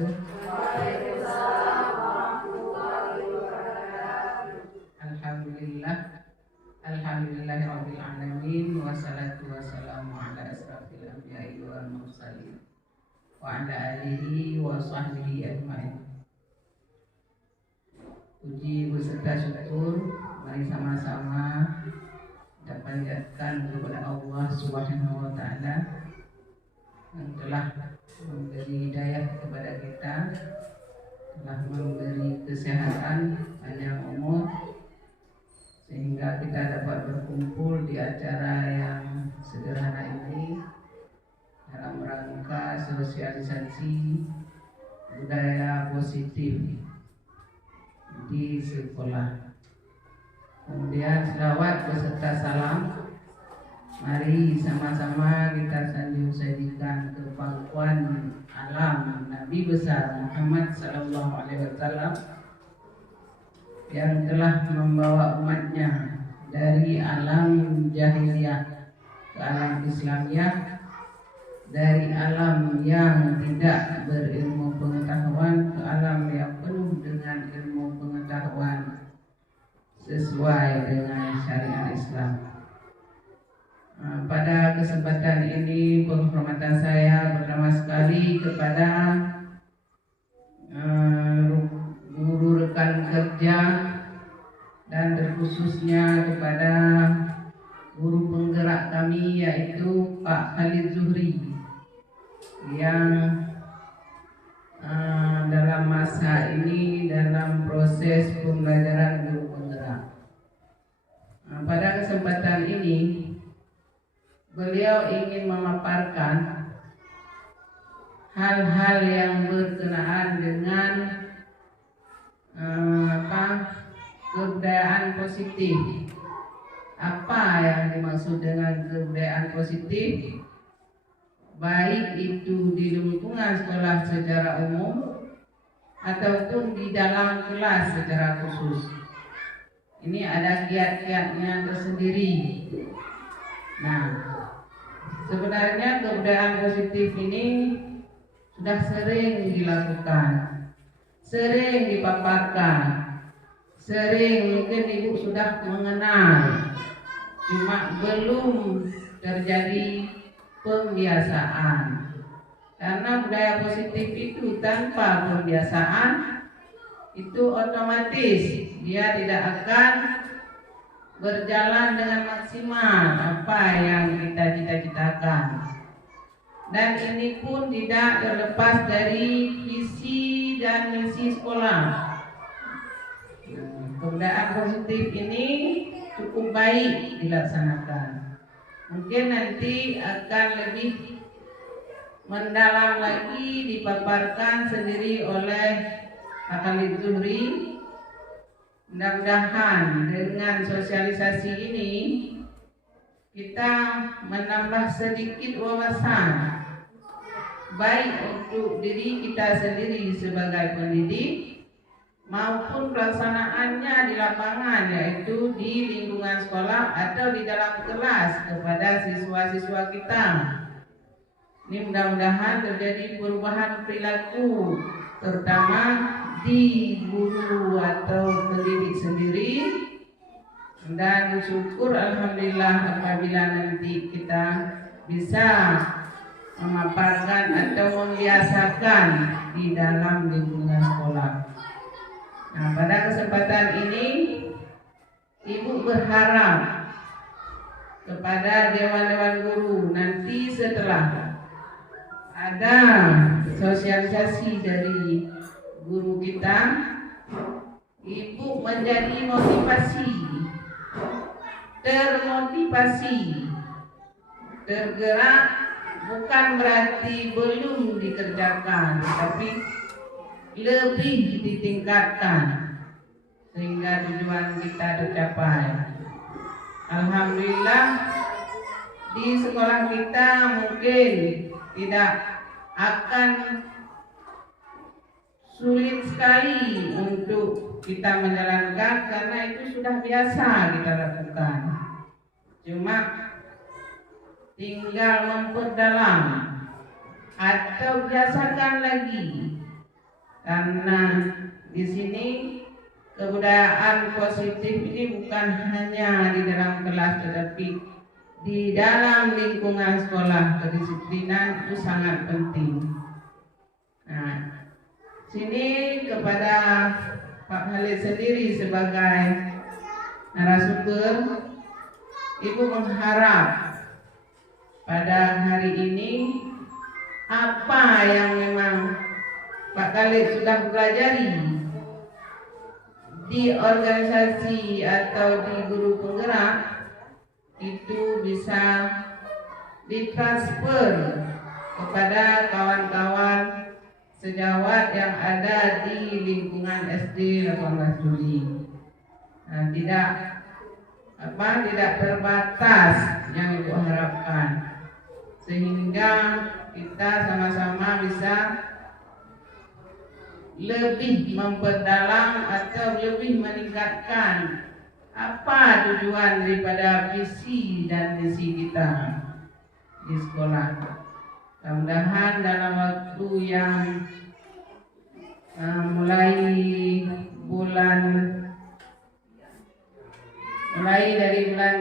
wabarakatuh. Alhamdulillah, alhamdulillahirabbil alamin, wassalatu wassalamu ala asrofil anbiya'i wal mursalin wa ala alihi wa sahbihi ajma'in. Puji beserta syukur mari sama-sama kita panjatkan kepada Allah Subhanahu wa taala yang telah memberi hidayah kepada kita, telah memberi kesehatan, panjang umur, sehingga kita dapat berkumpul di acara yang sederhana ini dalam rangka sosialisasi budaya positif di sekolah. Kemudian selawat beserta salam, mari sama-sama kita sanjung-sanjungkan kepangkuan alam Nabi besar Muhammad sallallahu alaihi wasallam yang telah membawa umatnya dari alam jahiliyah ke alam Islamiyah, dari alam yang tidak berilmu pengetahuan ke alam yang penuh dengan ilmu pengetahuan sesuai dengan syariat Islam. Pada kesempatan ini penghormatan saya pertama sekali kepada guru rekan kerja dan terkhususnya kepada guru penggerak kami yaitu Pak Khalid Zuhri yang dalam masa ini dalam proses pembelajaran guru penggerak. Pada kesempatan ini beliau ingin memaparkan hal-hal yang berkenaan dengan kebudayaan positif. Apa yang dimaksud dengan kebudayaan positif? Baik itu di lingkungan sekolah secara umum ataupun di dalam kelas secara khusus. Ini ada kiat-kiatnya tersendiri. Nah, sebenarnya kebudayaan positif ini sudah sering dilakukan, sering dipaparkan, sering mungkin ibu sudah mengenal, cuma belum terjadi pembiasaan. Karena budaya positif itu tanpa pembiasaan itu otomatis dia tidak akan berjalan dengan maksimal apa yang kita cita-citakan. Dan ini pun tidak terlepas dari visi dan misi sekolah. Kebudayaan positif ini cukup baik dilaksanakan. Mungkin nanti akan lebih mendalam lagi dipaparkan sendiri oleh Pak Khalid Zuhri. Mudah-mudahan dengan sosialisasi ini kita menambah sedikit wawasan baik untuk diri kita sendiri sebagai pendidik maupun pelaksanaannya di lapangan, yaitu di lingkungan sekolah atau di dalam kelas kepada siswa-siswa kita. Ini mudah-mudahan terjadi perubahan perilaku, terutama di guru atau pendidik sendiri. Dan syukur alhamdulillah apabila nanti kita bisa memaparkan atau membiasakan di dalam lingkungan sekolah. Nah, pada kesempatan ini ibu berharap kepada dewan-dewan guru nanti setelah ada sosialisasi dari guru kita, ibu menjadi termotivasi, tergerak, bukan berarti belum dikerjakan, tapi lebih ditingkatkan sehingga tujuan kita tercapai. Alhamdulillah di sekolah kita mungkin tidak akan sulit sekali untuk kita menjalankan karena itu sudah biasa kita lakukan. Cuma tinggal memperdalam atau biasakan lagi Karena di sini kebudayaan positif ini bukan hanya di dalam kelas, tetapi di dalam lingkungan sekolah. Kedisiplinan itu sangat penting. Nah, sini kepada Pak Khalid sendiri sebagai narasumber, Ibu mengharap pada hari ini apa yang memang Pak Khalid sudah pelajari di organisasi atau di guru penggerak itu bisa ditransfer kepada kawan-kawan sejawat yang ada di lingkungan SD 18 Juli. Nah, tidak terbatas yang Ibu harapkan, sehingga kita sama-sama bisa lebih memperdalam atau lebih meningkatkan apa tujuan daripada visi dan misi kita di sekolah. Mudah-mudahan dalam waktu yang mulai dari bulan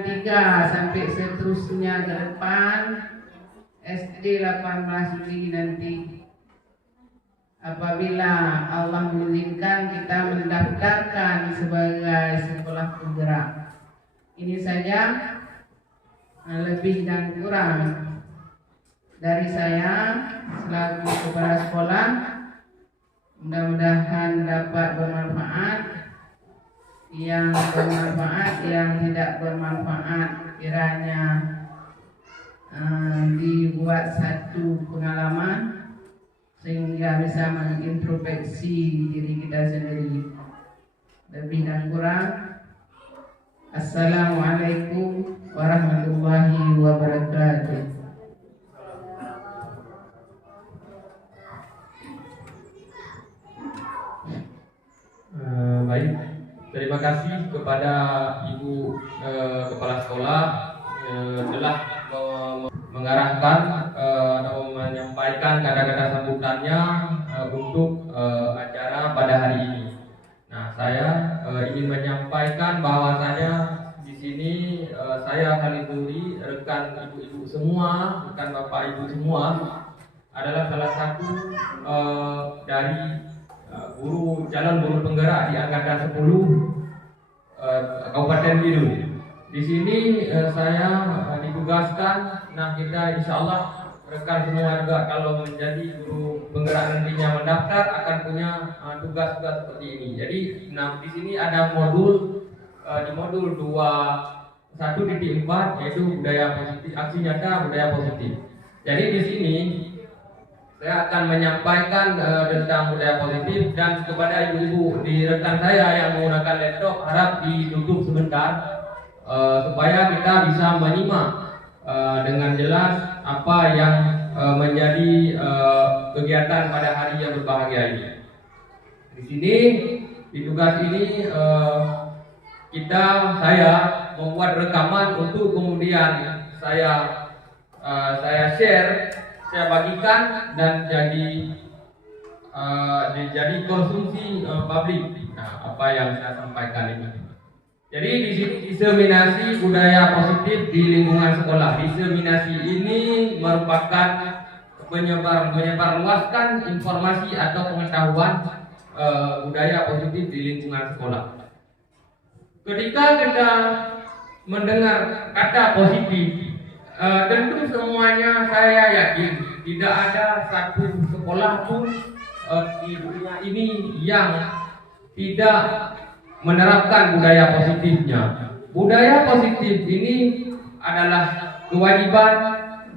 3 sampai seterusnya ke depan, SD 18 Juli nanti, apabila Allah mengizinkan kita mendaftarkan sebagai sekolah penggerak. Ini saja lebih dan kurang dari saya selaku kepala sekolah. Mudah-mudahan dapat bermanfaat. Yang bermanfaat, yang tidak bermanfaat kiranya dibuat satu pengalaman sehingga bisa mengintrospeksi diri kita sendiri. Lebih dan kurang, Assalamualaikum warahmatullahi wabarakatuh. Baik, terima kasih kepada Ibu Kepala Sekolah telah mengarahkan atau menyampaikan kata-kata sambutannya untuk acara pada hari ini. Nah, saya ingin menyampaikan bahwasanya di sini saya Khalid Nuri, rekan ibu-ibu semua, rekan bapak ibu semua, adalah salah satu dari calon guru penggerak di angkatan 10 Kabupaten Bidul. Di sini saya ditugaskan. Nah, kita insya Allah rekan semua juga kalau menjadi guru penggerak nantinya mendaftar akan punya tugas-tugas seperti ini. Jadi, nah di sini ada modul di modul 1.4 yaitu budaya positif, aksi nyata budaya positif. Jadi di sini saya akan menyampaikan tentang budaya positif, dan kepada ibu-ibu di rekan saya yang menggunakan laptop harap ditutup sebentar supaya kita bisa menyimak dengan jelas apa yang menjadi kegiatan pada hari yang berbahagia ini. Di sini di tugas ini saya membuat rekaman untuk kemudian saya share, saya bagikan dan jadi konsumsi publik. Nah, apa yang saya sampaikan ini. Jadi di sini diseminasi budaya positif di lingkungan sekolah. Diseminasi ini merupakan menyebarluaskan informasi atau pengetahuan budaya positif di lingkungan sekolah. Ketika kita mendengar kata positif, tentu semuanya saya yakin tidak ada satu sekolah pun di dunia ini yang tidak menerapkan budaya positifnya. Budaya positif ini adalah kewajiban,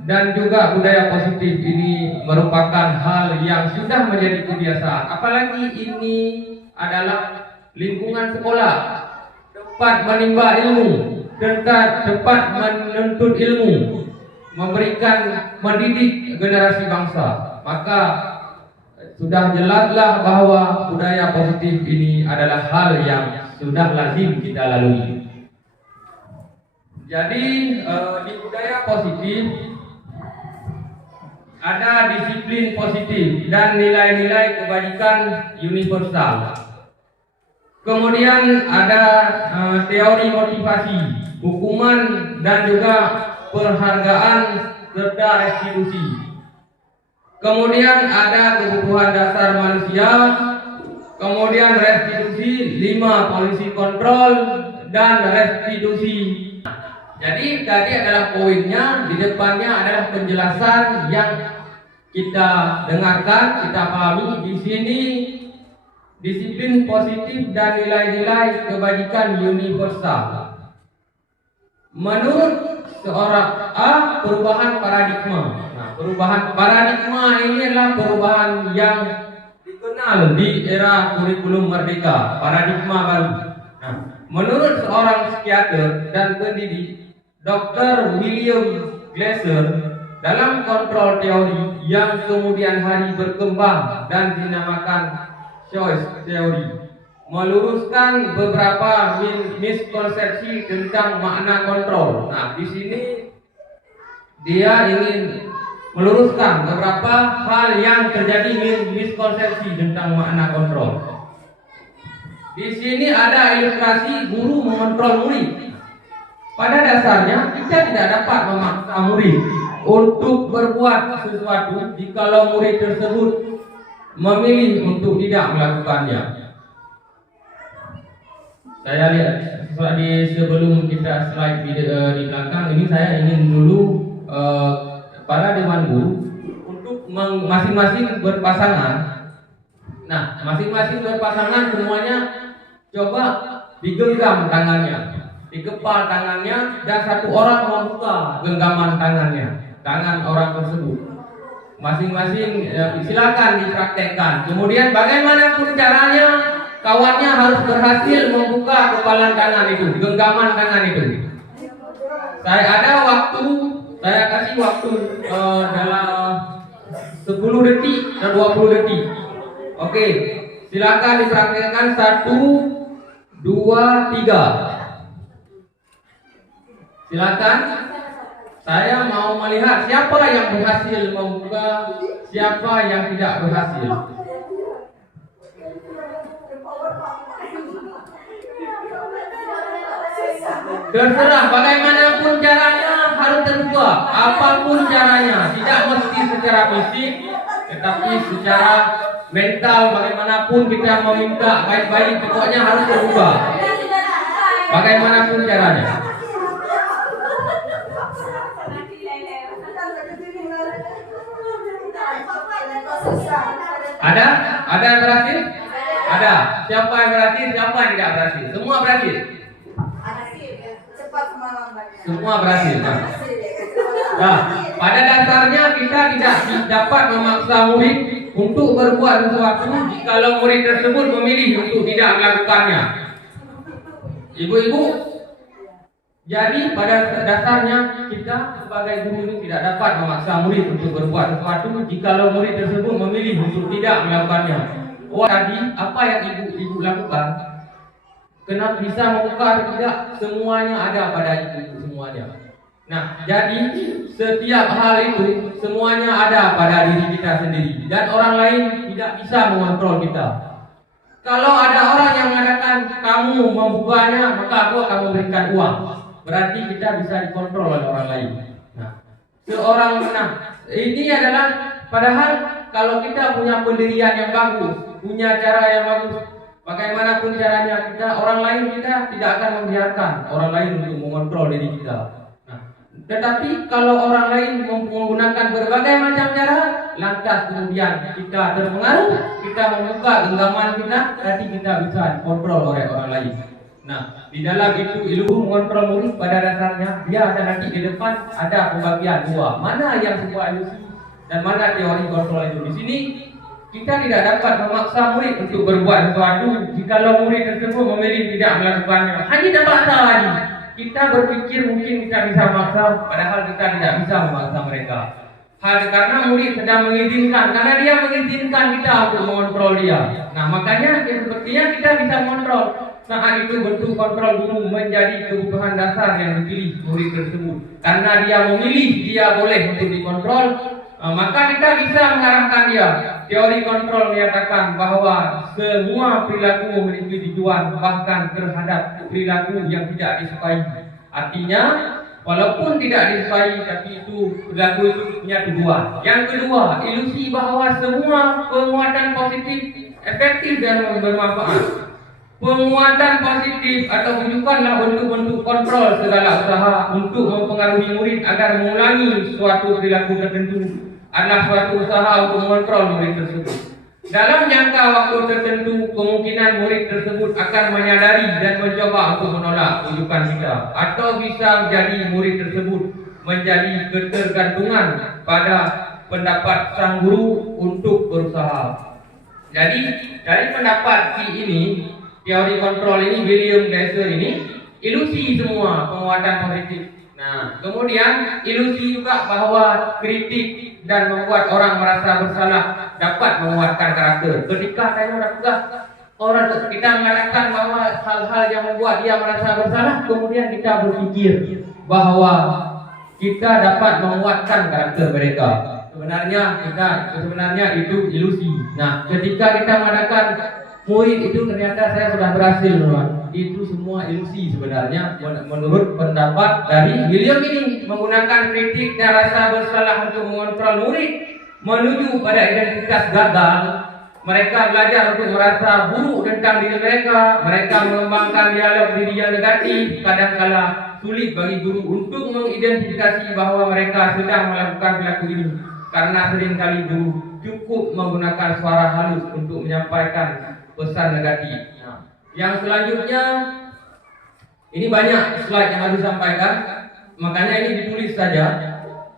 dan juga budaya positif ini merupakan hal yang sudah menjadi kebiasaan. Apalagi ini adalah lingkungan sekolah, tempat menimba ilmu, tempat menuntut ilmu, mendidik generasi bangsa. Maka sudah jelaslah bahwa budaya positif ini adalah hal yang sudah lazim kita lalui. Jadi di budaya positif ada disiplin positif dan nilai-nilai kebajikan universal. Kemudian ada teori motivasi, hukuman dan juga penghargaan serta restitusi. Kemudian ada kebutuhan dasar manusia, kemudian restitusi, 5 polisi kontrol dan restitusi. Jadi tadi adalah poinnya, di depannya adalah penjelasan yang kita dengarkan, kita pahami. Di sini disiplin positif dan nilai-nilai kebajikan universal. Menurut seorang perubahan paradigma. Nah, perubahan paradigma ini adalah perubahan yang dikenal di era kurikulum merdeka, paradigma baru. Nah, menurut seorang psikiater dan pendidik Dr. William Glasser, dalam kontrol teori yang kemudian hari berkembang dan dinamakan choice theory, meluruskan beberapa miskonsepsi tentang makna kontrol. Nah, di sini dia ingin meluruskan beberapa hal yang terjadi miskonsepsi tentang makna kontrol. Di sini ada ilustrasi guru mengontrol murid. Pada dasarnya kita tidak dapat memaksa murid untuk berbuat sesuatu jikalau murid tersebut memilih untuk tidak melakukannya. Saya lihat sebelum kita slide di belakang ini, saya ingin dulu para dewan guru untuk masing-masing berpasangan. Nah, masing-masing berpasangan semuanya coba digenggam tangannya, digepal tangannya, dan satu orang membuka genggaman tangannya, tangan orang tersebut. Masing-masing silakan dipraktekkan. Kemudian bagaimanapun caranya, kawannya harus berhasil membuka kepalan tangan itu, genggaman tangan itu. Saya kasih waktu dalam 10 detik dan 20 detik. Oke, silakan dipraktekkan. 1, 2, 3. Silakan. Saya mau melihat siapa yang berhasil membuka, siapa yang tidak berhasil. Terserah, bagaimanapun caranya harus terbuka. Apapun caranya, tidak mesti secara fisik, tetapi secara mental. Bagaimanapun kita meminta baik-baik, pokoknya harus terbuka. Bagaimanapun caranya. Ada yang berhasil? Ada. Siapa yang berhasil? Siapa yang tidak berhasil? Semua berhasil. Semua berhasil. Nah, pada dasarnya kita tidak dapat memaksa murid untuk berbuat sesuatu jikalau murid tersebut memilih untuk tidak melakukannya. Ibu-ibu, jadi pada dasarnya kita sebagai guru tidak dapat memaksa murid untuk berbuat sesuatu jikalau murid tersebut memilih untuk tidak melakukannya. Tadi apa yang ibu lakukan? Kenapa bisa membuka atau tidak? Semuanya ada pada ibu semuanya. Nah, jadi setiap hal itu semuanya ada pada diri kita sendiri, dan orang lain tidak bisa mengontrol kita. Kalau ada orang yang mengatakan kamu membukanya, maka aku akan memberikan uang, berarti kita bisa dikontrol oleh orang lain. Nah, ini adalah padahal kalau kita punya pendirian yang bagus, punya cara yang bagus, bagaimanapun caranya orang lain kita tidak akan membiarkan orang lain untuk mengontrol diri kita. Nah, tetapi kalau orang lain menggunakan berbagai macam cara, lantas kemudian kita terpengaruh, kita membuka genggaman kita, berarti kita bisa dikontrol oleh orang lain. Nah, di dalam itu ilmu mengontrol murid pada dasarnya dia ada nanti di depan ada pembagian dua, mana yang sebuah ilusi dan mana teori kontrol itu. Di sini kita tidak dapat memaksa murid untuk berbuat sesuatu jikalau murid tersebut memilih tidak melakukannya. Hanya dapat salah lagi. Kita berpikir mungkin kita bisa memaksa, padahal kita tidak bisa memaksa mereka. Karena murid sedang mengizinkan, karena dia mengizinkan kita untuk mengontrol dia. Nah, makanya sepertinya kita bisa mengontrol. Saat itu bentuk kontrol guru menjadi kebutuhan dasar yang dipilih murid tersebut. Karena dia memilih, dia boleh untuk dikontrol. Maka kita bisa mengarahkan dia. Teori kontrol menyatakan bahwa semua perilaku memiliki tujuan, bahkan terhadap perilaku yang tidak disukai. Artinya, walaupun tidak disukai, tapi itu perilaku itu punya tujuan. Yang kedua, ilusi bahwa semua penguatan positif efektif dan bermanfaat. Penguatan positif atau bukanlah bentuk-bentuk kontrol segala usaha untuk mempengaruhi murid agar mengulangi suatu perilaku tertentu adalah suatu usaha untuk mengontrol murid tersebut. Dalam jangka waktu tertentu, kemungkinan murid tersebut akan menyadari dan mencoba untuk menolak rujukan kita, atau bisa menjadi murid tersebut menjadi ketergantungan pada pendapat sang guru untuk berusaha. Jadi dari pendapat ini, teori kontrol ini, William Glasser ini, ilusi semua penguatan positif. Nah, kemudian ilusi juga bahwa kritik dan membuat orang merasa bersalah dapat menguatkan karakter. Ketika saya orang kita mengatakan bahwa hal-hal yang membuat dia merasa bersalah, kemudian kita berpikir bahwa kita dapat menguatkan karakter mereka. Sebenarnya itu ilusi. Nah, ketika kita mengatakan murid itu ternyata saya sudah berhasil, itu semua ilusi sebenarnya menurut pendapat dari William ini. Menggunakan kritik dan rasa bersalah untuk mengontrol murid menuju pada identitas gagal. Mereka belajar untuk merasa buruk tentang diri mereka. Mereka mengembangkan dialog diri yang negatif. Kadang-kala sulit bagi guru untuk mengidentifikasi bahwa mereka sedang melakukan perilaku ini, karena seringkali guru cukup menggunakan suara halus untuk menyampaikan pesan negatif. Nah, yang selanjutnya, ini banyak slide yang harus disampaikan, makanya ini ditulis saja.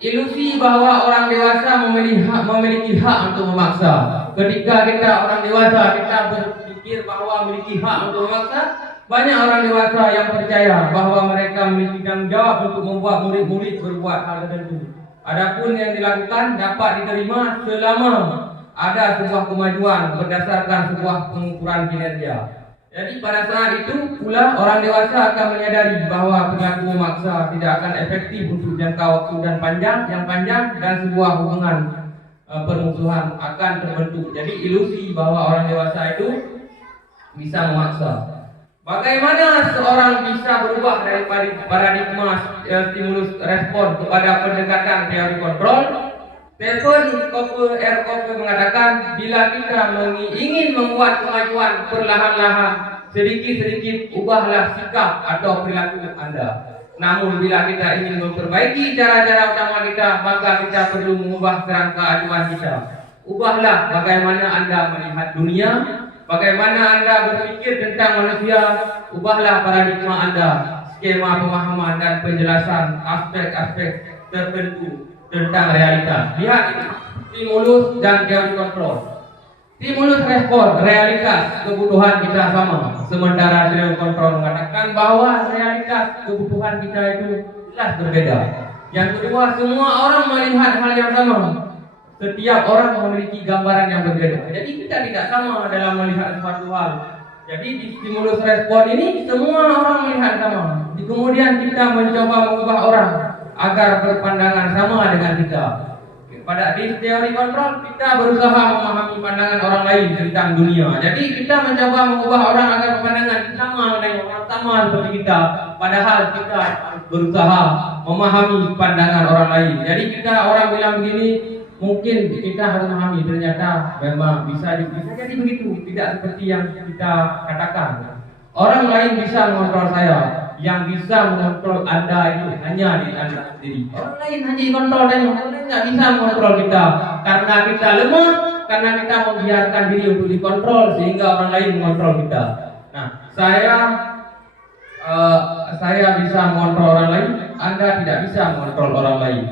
Ilusi bahwa orang dewasa memiliki hak untuk memaksa. Ketika kita orang dewasa, kita berpikir bahwa memiliki hak untuk memaksa. Banyak orang dewasa yang percaya bahwa mereka memiliki tanggung jawab untuk membuat murid-murid berbuat hal tertentu. Adapun yang dilakukan dapat diterima selama ada sebuah kemajuan berdasarkan sebuah pengukuran kinerja. Jadi pada saat itu pula orang dewasa akan menyadari bahwa perilaku memaksa tidak akan efektif untuk jangka waktu yang panjang dan sebuah hubungan permusuhan akan terbentuk. Jadi ilusi bahwa orang dewasa itu bisa memaksa. Bagaimana seorang bisa berubah dari paradigma stimulus respon kepada pendekatan teori kontrol? Stephen Covey mengatakan, bila kita ingin membuat kemajuan perlahan-lahan, sedikit-sedikit ubahlah sikap atau perilaku Anda. Namun bila kita ingin memperbaiki cara-cara utama kita, maka kita perlu mengubah kerangka acuan kita. Ubahlah bagaimana Anda melihat dunia, bagaimana Anda berpikir tentang manusia. Ubahlah paradigma Anda, skema pemahaman dan penjelasan aspek-aspek tertentu tentang realitas. Lihat ini, stimulus dan teori kontrol. Stimulus respon, realitas kebutuhan kita sama. Sementara teori kontrol mengatakan bahwa realitas kebutuhan kita itu jelas berbeda. Yang kedua, semua orang melihat hal yang sama. Setiap orang memiliki gambaran yang berbeda. Jadi kita tidak sama dalam melihat suatu hal. Jadi di stimulus respon ini semua orang melihat sama. Kemudian kita mencoba mengubah orang agar berpandangan sama dengan kita. Pada di teori kontrol kita berusaha memahami pandangan orang lain tentang dunia. Jadi kita mencoba mengubah orang agar berpandangan sama dengan orang sama seperti kita. Padahal kita berusaha memahami pandangan orang lain. Jadi orang bilang begini, mungkin kita harus memahami ternyata memang bisa jadi begitu, tidak seperti yang kita katakan. Orang lain bisa mengontrol saya. Yang bisa mengontrol Anda itu hanya diri Anda sendiri. Orang lain hanya dikontrol dan orang lain tidak bisa mengontrol kita. Karena kita lemah, karena kita membiarkan diri untuk dikontrol sehingga orang lain mengontrol kita. Nah, saya bisa mengontrol orang lain, Anda tidak bisa mengontrol orang lain.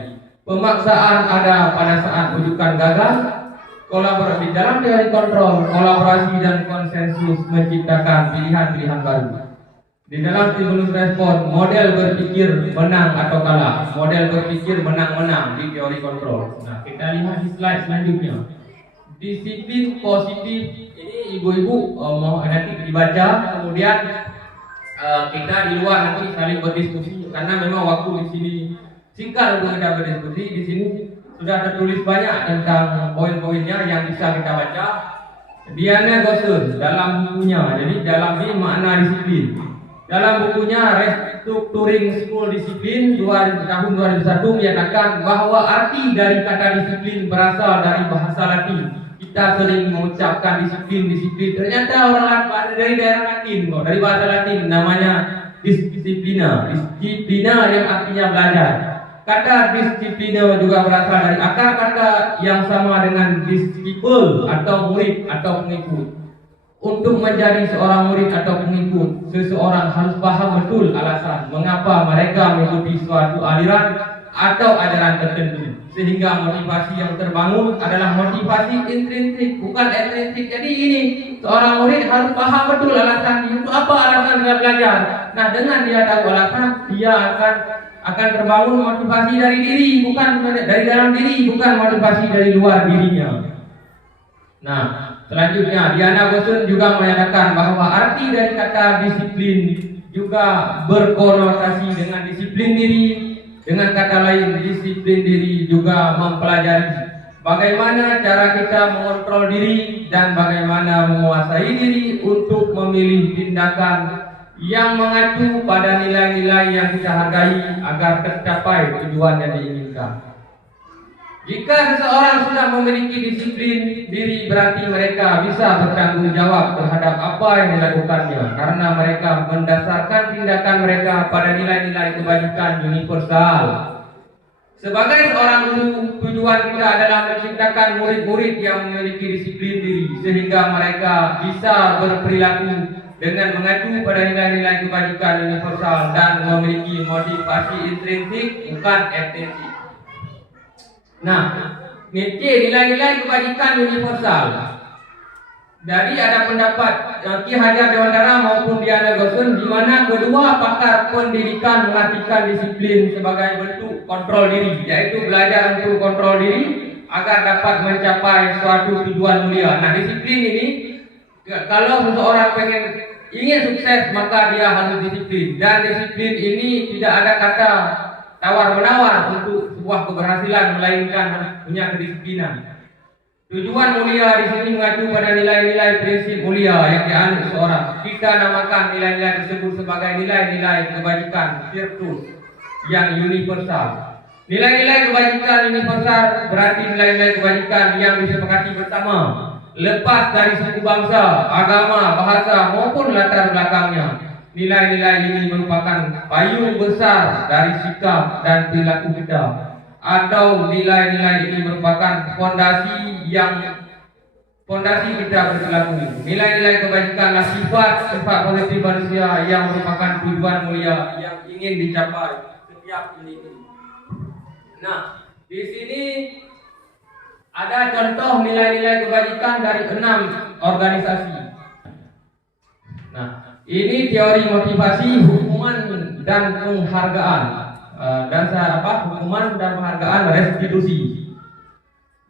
Pemaksaan ada pada saat rujukan gagal. Kolaborasi dalam teori kontrol, kolaborasi dan konsensus menciptakan pilihan-pilihan baru. Di dalam stimulus respon, model berpikir menang atau kalah, model berpikir menang-menang di teori kontrol. Nah, kita lihat di slide selanjutnya. Disiplin positif ini ibu-ibu mau nanti dibaca, kemudian kita di luar nanti saling berdiskusi karena memang waktu di sini singkat untuk kita berdiskusi. Di sini sudah tertulis banyak tentang poin-poinnya yang bisa kita baca. Diana Goshen dalam bukunya, jadi dalam ini makna disiplin. Dalam bukunya Restructuring School Discipline tahun 2001 menyatakan bahwa arti dari kata disiplin berasal dari bahasa Latin. Kita sering mengucapkan disiplin. Ternyata orang dari daerah Latin, dari bahasa Latin namanya disiplina. Disiplina yang artinya belajar. Kata disiplina juga berasal dari akar kata yang sama dengan disciple atau murid atau pengikut. Untuk menjadi seorang murid atau pengikut, seseorang harus paham betul alasan mengapa mereka mengikuti suatu aliran atau ajaran tertentu. Sehingga motivasi yang terbangun adalah motivasi intrinsik, bukan ekstrinsik. Jadi ini, seorang murid harus paham betul alasan itu apa alasan dia belajar. Nah, dengan dia tahu alasan, dia akan terbangun motivasi dari diri, bukan dari dalam diri, bukan motivasi dari luar dirinya. Nah, selanjutnya Diana Goshen juga menyatakan bahwa arti dari kata disiplin juga berkonotasi dengan disiplin diri. Dengan kata lain, disiplin diri juga mempelajari bagaimana cara kita mengontrol diri dan bagaimana menguasai diri untuk memilih tindakan yang mengacu pada nilai-nilai yang kita hargai agar tercapai tujuan yang diinginkan. Jika seseorang sudah memiliki disiplin diri, berarti mereka bisa bertanggung jawab terhadap apa yang dilakukannya, karena mereka mendasarkan tindakan mereka pada nilai-nilai kebajikan universal. Sebagai seorang guru, tujuan kita adalah menciptakan murid-murid yang memiliki disiplin diri, sehingga mereka bisa berperilaku dengan mengacu pada nilai-nilai kebajikan universal dan memiliki motivasi intrinsik, bukan ekstrinsik. Nah, nilai-nilai kebajikan universal. Dari ada pendapat Ki Hajar Dewantara maupun Diana Goshen, di mana kedua pakar pendidikan mengartikan disiplin sebagai bentuk kontrol diri, yaitu belajar untuk kontrol diri agar dapat mencapai suatu tujuan mulia. Nah, disiplin ini, kalau seseorang ingin sukses, maka dia harus disiplin. Dan disiplin ini tidak ada kata tawar-menawar untuk sebuah keberhasilan, melainkan harus punya kedisiplinan. Tujuan mulia di sini mengacu pada nilai-nilai prinsip mulia yang dianut seorang. Kita namakan nilai-nilai tersebut sebagai nilai-nilai kebajikan virtus yang universal. Nilai-nilai kebajikan universal berarti nilai-nilai kebajikan yang disepakati bersama, lepas dari suku bangsa, agama, bahasa maupun latar belakangnya. Nilai-nilai ini merupakan payung besar dari sikap dan perilaku kita, atau nilai-nilai ini merupakan fondasi kita berperilaku. Nilai-nilai kebajikanlah sifat positif manusia yang merupakan tujuan mulia yang ingin dicapai setiap individu. Nah, di sini ada contoh nilai-nilai kebajikan dari 6 organisasi. Nah, ini teori motivasi, hukuman dan penghargaan. Hukuman dan penghargaan restitusi.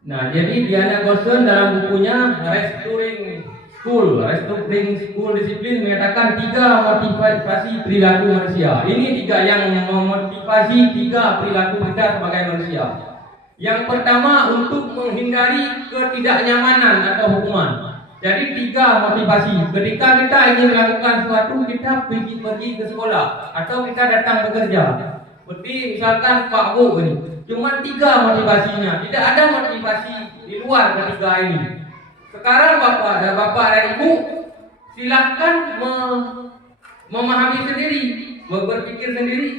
Nah, jadi Diana Goshen dalam bukunya Restructuring School Discipline menyatakan 3 motivasi perilaku manusia. Ini 3 yang memotivasi 3 perilaku kita sebagai manusia. Yang pertama, untuk menghindari ketidaknyamanan atau hukuman. Jadi 3 motivasi. Ketika kita ingin melakukan sesuatu, kita pergi ke sekolah atau kita datang bekerja. Seperti misalkan Pak Bu ini, cuma 3 motivasinya. Tidak ada motivasi di luar ketiga ini. Sekarang Bapak dan Ibu silahkan memahami sendiri, berpikir sendiri,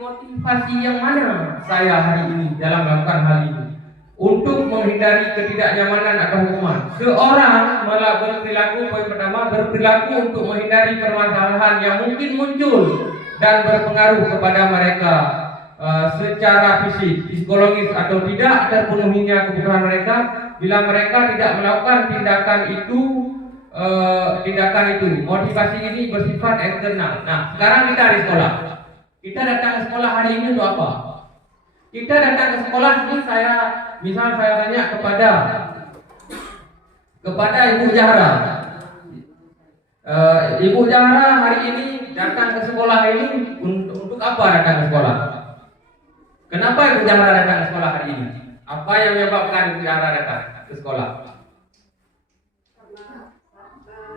motivasi yang mana saya hari ini dalam melakukan hal ini. Untuk menghindari ketidaknyamanan atau hukuman, seorang malah poin pertama berperilaku untuk menghindari permasalahan yang mungkin muncul dan berpengaruh kepada mereka secara fisik, psikologis atau tidak terpenuhinya kebutuhan mereka. Bila mereka tidak melakukan tindakan itu, motivasi ini bersifat eksternal. Nah, sekarang kita di sekolah. Kita datang ke sekolah hari ini untuk apa? Kita datang ke sekolah ini saya tanya kepada Ibu Zahra. Ibu Zahra hari ini datang ke sekolah ini untuk apa datang ke sekolah? Kenapa Ibu Zahra datang ke sekolah hari ini? Apa yang menyebabkan Ibu Zahra datang ke sekolah?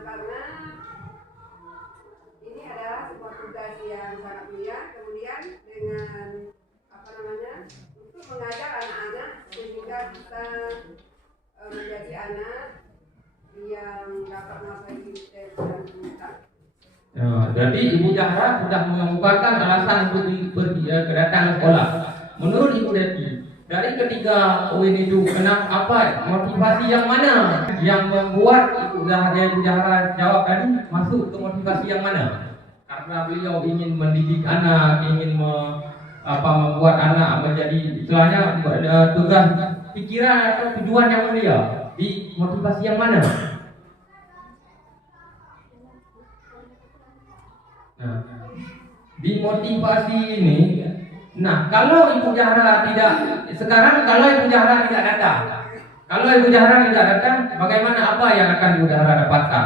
Karena ini adalah sebuah tugas yang sangat mulia, kemudian dengan untuk mengajar anak-anak sehingga kita menjadi anak yang dapat mencapai cita-cita dan cita. Jadi Ibu Zahra sudah mengemukakan alasan untuk kedatangan sekolah. Menurut Ibu Deti, dari ketiga poin itu, apa motivasi yang mana yang membuat Ibu Zahra jawab tadi masuk ke motivasi yang mana? Karena beliau ingin mendidik anak, ingin membuat anak menjadi istilahnya tugas pikiran atau tujuan yang mulia. Di motivasi yang mana? Nah, di motivasi ini, kalau Ibu Zahra tidak datang, bagaimana, apa yang akan Ibu Zahra dapatkan?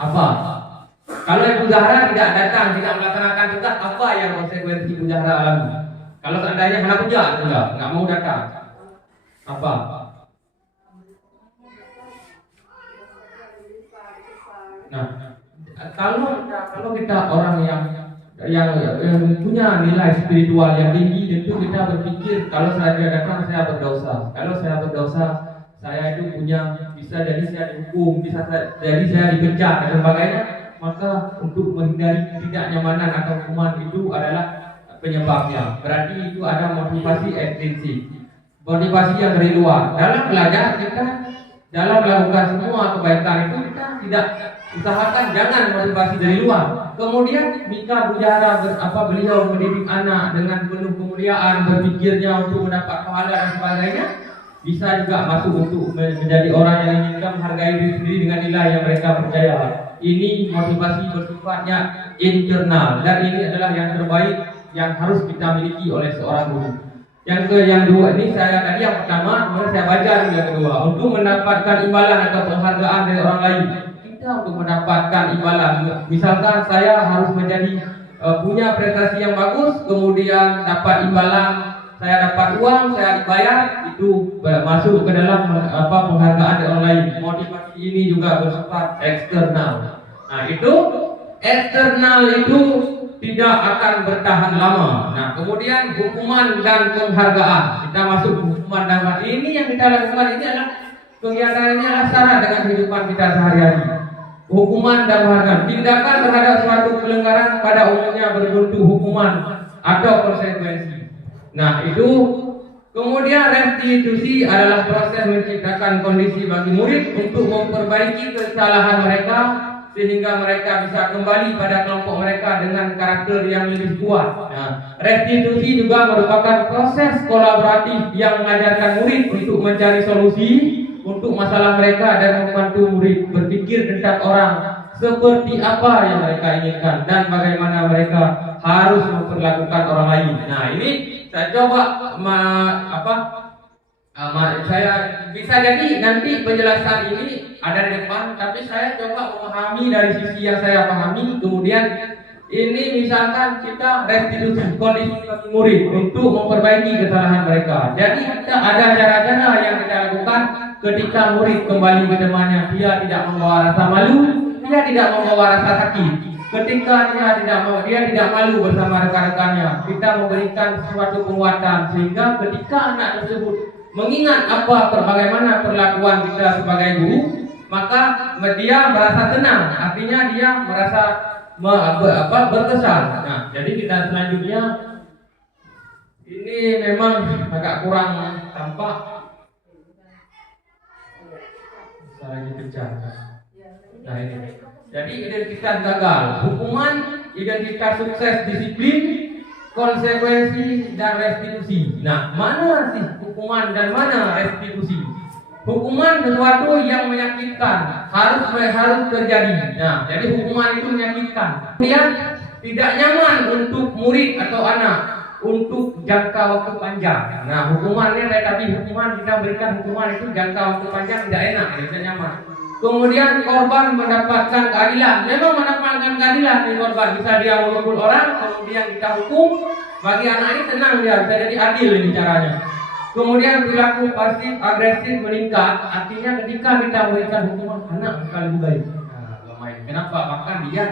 Apa? Kalau Ibu Zahra tidak datang, tidak melaksanakan tugas, apa yang konsekuensi Ibu Zahra alami? Kalau seandainya hendak kerja, nggak mau datang, apa? Nah, kalau kita orang yang punya nilai spiritual yang tinggi, tentu kita berpikir kalau saya datang saya berdosa. Kalau saya berdosa, saya itu bisa jadi saya dihukum, bisa jadi saya dipecat dan sebagainya. Maka untuk menghindari ketidaknyamanan atau hukuman itu adalah penyebabnya. Berarti itu ada motivasi ekstrinsik, motivasi yang dari luar. Dalam belajar kita, dalam melakukan semua kebaikan itu kita tidak usahakan jangan motivasi dari luar. Kemudian jika Bu Zahra beliau mendidik anak dengan penuh kemuliaan, berpikirnya untuk mendapat pahala dan sebagainya, bisa juga masuk untuk menjadi orang yang ingin menghargai diri sendiri dengan nilai yang mereka percaya. Ini motivasi bersifatnya internal dan ini adalah yang terbaik yang harus kita miliki oleh seorang guru. Yang dua ini yang pertama, kemudian saya baca yang kedua, untuk mendapatkan imbalan atau penghargaan dari orang lain. Kita untuk mendapatkan imbalan, misalkan saya harus menjadi punya prestasi yang bagus, kemudian dapat imbalan, saya dapat uang, saya dibayar, itu masuk ke dalam penghargaan dari orang lain. Motivasi ini juga bersifat eksternal. Nah, itu eksternal itu tidak akan bertahan lama. Nah, kemudian hukuman dan penghargaan. Kita masuk hukuman dan penghargaan. Ini yang kita lakukan ini adalah kegiatan ini adalah syarat dengan kehidupan kita sehari-hari. Hukuman dan penghargaan. Tindakan terhadap suatu pelanggaran pada umumnya berbentuk hukuman atau konsekuensi. Nah, itu kemudian restitusi adalah proses menciptakan kondisi bagi murid untuk memperbaiki kesalahan mereka sehingga mereka bisa kembali pada kelompok mereka dengan karakter yang lebih kuat. Nah, restitusi juga merupakan proses kolaboratif yang mengajarkan murid untuk mencari solusi untuk masalah mereka dan membantu murid berpikir tentang orang seperti apa yang mereka inginkan dan bagaimana mereka harus memperlakukan orang lain. Nah, ini saya coba saya bisa jadi nanti penjelasan ini ada di depan, tapi saya coba memahami dari sisi yang saya pahami. Kemudian ini misalkan kita restitusi kondisi bagi murid untuk memperbaiki kesalahan mereka. Jadi kita ada cara-cara yang kita lakukan ketika murid kembali ke temannya. Dia tidak membawa rasa malu, dia tidak membawa rasa sakit. Ketika dia tidak malu bersama rekan-rekannya, kita memberikan suatu penguatan sehingga ketika anak tersebut mengingat bagaimana perlakuan kita sebagai guru, maka dia merasa tenang. Artinya dia merasa berkesan. Nah, jadi kita selanjutnya ini memang agak kurang tampak. Bisa lagi pecah. Nah, ini. Jadi identitas gagal, hukuman, identitas sukses, disiplin, konsekuensi dan restitusi. Nah, mana sih hukuman dan mana restitusi? Hukuman sesuatu yang menyakitkan harus terjadi. Nah, jadi hukuman itu menyakitkan. Kemudian tidak nyaman untuk murid atau anak untuk jangka waktu panjang. Nah, hukumannya tapi hukuman kita berikan hukuman itu jangka waktu panjang tidak enak, tidak nyaman. Kemudian korban mendapatkan keadilan. Memang mendapatkan keadilan di korban. Bisa dia memukul orang, kemudian kita hukum. Bagi anak ini tenang dia, bisa jadi adil ini caranya. Kemudian perilaku pasif agresif meningkat, artinya ketika kita memberikan hukuman anak akan lebih baik. Nah, kenapa? Bahkan dia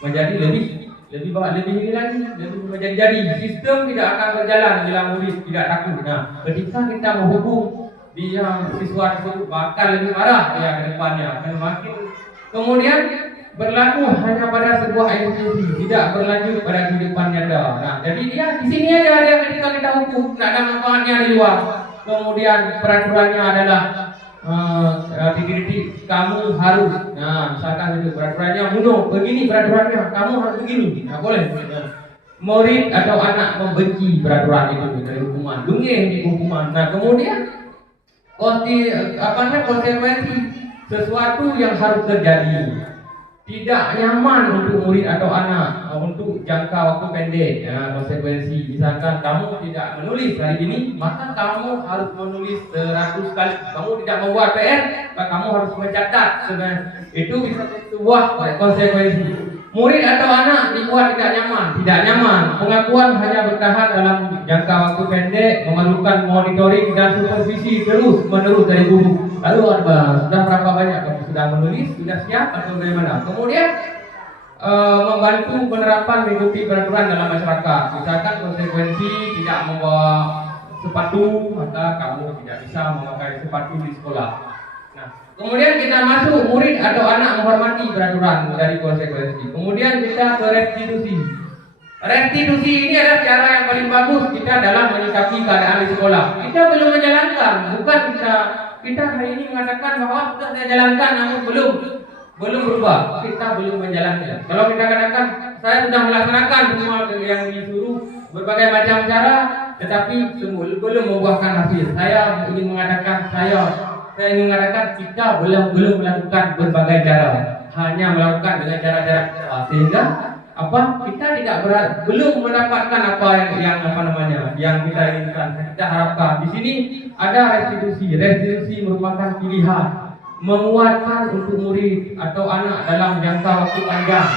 menjadi lebih ini lagi, lebih menjadi sistem tidak akan berjalan bila murid tidak takut. Nah, ketika kita menghukum dia siswa tersebut bakal lebih marah dia ke depannya, akan makin. Kemudian berlaku hanya pada sebuah institusi, tidak berlanjut pada kehidupan nyata. Nah, jadi dia di sini aja dia ketika kita hukum, tidak ada manfaatnya di luar. Kemudian peraturannya adalah titik-titik kamu harus. Nah, misalkan itu peraturannya bunuh, begini peraturannya, kamu harus begini. Nah, boleh. Nah, murid atau anak membenci peraturan itu dari hukuman, dungeng di hukuman. Nah, kemudian konsekuensi sesuatu yang harus terjadi tidak nyaman untuk murid atau anak untuk jangka waktu pendek. Ya, konsekuensi misalkan kamu tidak menulis hari ini, maka kamu harus menulis 100 kali. Kamu tidak membuat PR, maka kamu harus mencatat. Itu bisa sebuah konsekuensi. Murid atau anak dibuat tidak nyaman. Pengakuan hanya bertahan dalam jangka waktu pendek, memerlukan monitoring dan supervisi terus menerus dari guru. Lalu sudah berapa banyak kamu sudah menulis, sudah siap atau bagaimana? Kemudian membantu penerapan mengikuti peraturan dalam masyarakat. Misalkan konsekuensi tidak membawa sepatu, maka kamu tidak bisa memakai sepatu di sekolah. Kemudian kita masuk murid atau anak menghormati peraturan dari konsekuensi. Kemudian kita ke restitusi. Restitusi ini adalah cara yang paling bagus kita dalam menyikapi keadaan di sekolah. Kita belum menjalankan, bukan kita hari ini mengatakan bahwa sudah saya jalankan, namun belum berubah. Kita belum menjalankan. Kalau kita katakan saya sudah melaksanakan semua yang disuruh berbagai macam cara, tetapi belum membuahkan hasil. Saya ingin mengatakan kita belum melakukan berbagai cara, hanya melakukan dengan cara-cara sehingga kita belum mendapatkan apa yang kita inginkan, kita harapkan. Di sini ada restitusi. Restitusi merupakan pilihan menguatkan untuk murid atau anak dalam jangka waktu panjang.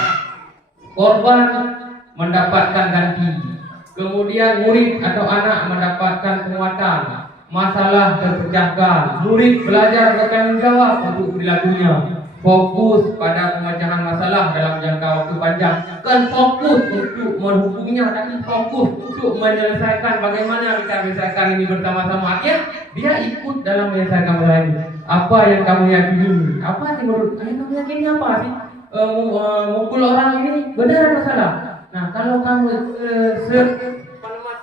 Korban mendapatkan ganti, kemudian murid atau anak mendapatkan penguatan. Masalah terpecahkan, murid belajar bertanggung jawab untuk perilakunya. Fokus pada pemecahan masalah dalam jangka waktu panjang. Bukan fokus untuk menghukumnya, tapi fokus untuk menyelesaikan bagaimana kita menyelesaikan ini bersama-sama. Dia ikut dalam menyelesaikan masalah ini. Apa yang kamu yakini? Apa sih menurut kamu yakini apa sih? Mukul orang ini benar atau salah? Nah, kalau kamu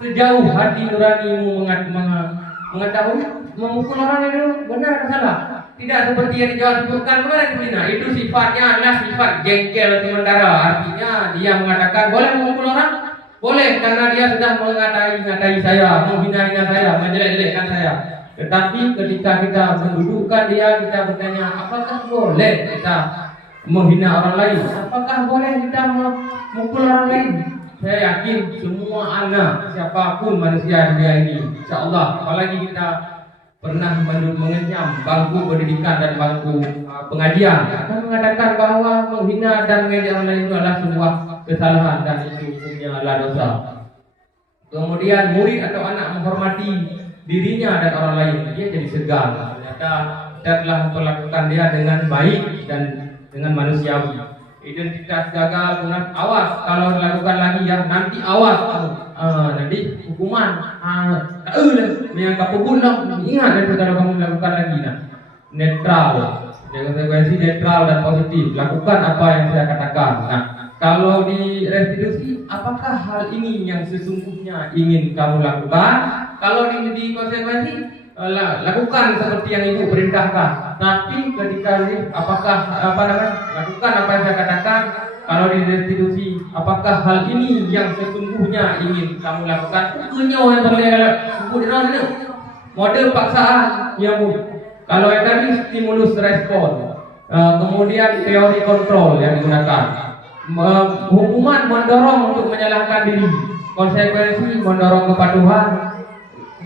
sejauh hati nuranimu mengetahui memukul orang itu benar atau salah, tidak seperti yang disebutkan kemarin. Itu sifatnya adalah sifat jengkel sementara. Artinya dia mengatakan boleh memukul orang, boleh karena dia sudah mengatai saya, menghina saya, menjelek-jelekkan saya. Tetapi ketika kita mendudukkan dia, kita bertanya apakah boleh kita menghina orang lain, apakah boleh kita memukul orang lain? Saya yakin semua anak, siapapun manusia dunia ini, insya-Allah, apalagi kita pernah mengenyam bangku pendidikan dan bangku pengajian, akan mengatakan bahwa menghina dan mengejek orang lain itu adalah sebuah kesalahan dan itu hukumnya adalah dosa. Kemudian murid atau anak menghormati dirinya dan orang lain, dia jadi segan. Ternyata kita telah memperlakukan dia dengan baik dan dengan manusiawi. Identitas gagal, awas kalau dilakukan lagi ya, nanti awas nanti hukuman yang kapukun ingat nanti kalau kamu lakukan lagi. Nah, netral, konsekuensi netral dan positif, lakukan apa yang saya katakan. Nah, kalau di restitusi, apakah hal ini yang sesungguhnya ingin kamu lakukan? Kalau di konsekuensi, lakukan seperti yang ibu perintahkan. Tapi ketika lakukan apa yang saya katakan. Kalau di restitusi, apakah hal ini yang sesungguhnya ingin kamu lakukan? Yang terlihat model paksaan yang kalau yang tadi stimulus respon, kemudian teori kontrol yang digunakan. Hukuman mendorong untuk menyalahkan diri, konsekuensi mendorong kepatuhan,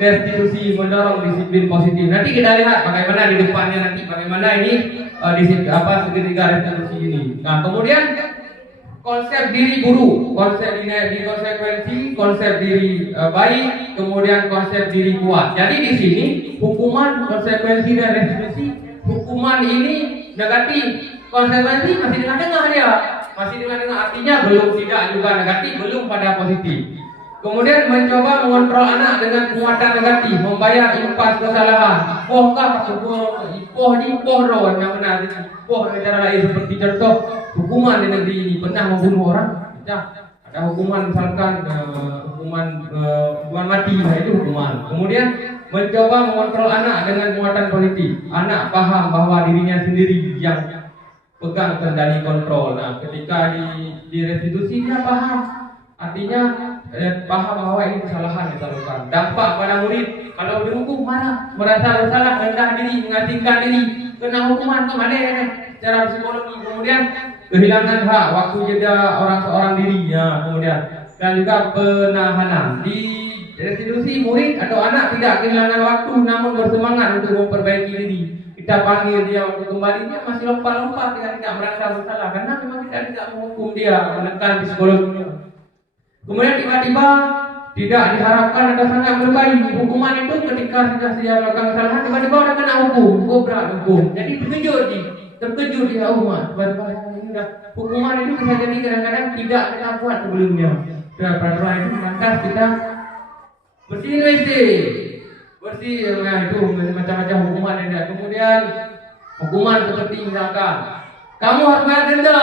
restitusi mendorong disiplin positif. Nanti kita lihat bagaimana di depannya nanti bagaimana ini segitiga restitusi ini. Nah, kemudian konsep diri buruk, konsep diri konsekuensi, konsep diri baik, kemudian konsep diri kuat. Jadi di sini hukuman, konsekuensi dan restitusi, hukuman ini negatif, konsekuensi masih di tengah dia, masih di tengah, artinya belum tidak juga negatif, belum pada positif. Kemudian mencoba mengontrol anak dengan penguatan negatif, membayar impas kesalahan. Poh yang benar. Poh cara lain seperti contoh hukuman di negeri ini pernah membunuh orang, ada hukuman misalkan hukuman mati, nah itu hukuman. Kemudian mencoba mengontrol anak dengan penguatan politik. Anak paham bahwa dirinya sendiri yang pegang kendali kontrol. Nah, ketika di restitusi dia paham. Artinya paham bahwa ini kesalahan yang dilakukan. Dampak pada murid, kalau dihukum marah, merasa bersalah, rendah diri, mengasingkan diri, kena hukuman kemana secara psikologi. Kemudian kehilangan hak, waktu jeda seorang diri, ya, kemudian dan juga penahanan. Di restitusi murid atau anak tidak kehilangan waktu, namun bersemangat untuk memperbaiki diri. Kita panggil dia untuk kembali, dia masih lompat-lompat, dia tidak merasa bersalah karena memang kita tidak menghukum dia, menekan psikologinya. Kemudian tiba-tiba tidak diharapkan ada sangat berbaik. Hukuman itu ketika sudah dia melakukan kesalahan, tiba-tiba orang kena hukum, berat hukum. Jadi terkejut dia umat. Hukuman itu bisa jadi kadang-kadang tidak kita buat sebelumnya. Dan peraturan itu lantas kita bersih WC, bersih, ya itu macam-macam hukuman yang ada. Kemudian hukuman seperti misalkan kamu harus bayar denda,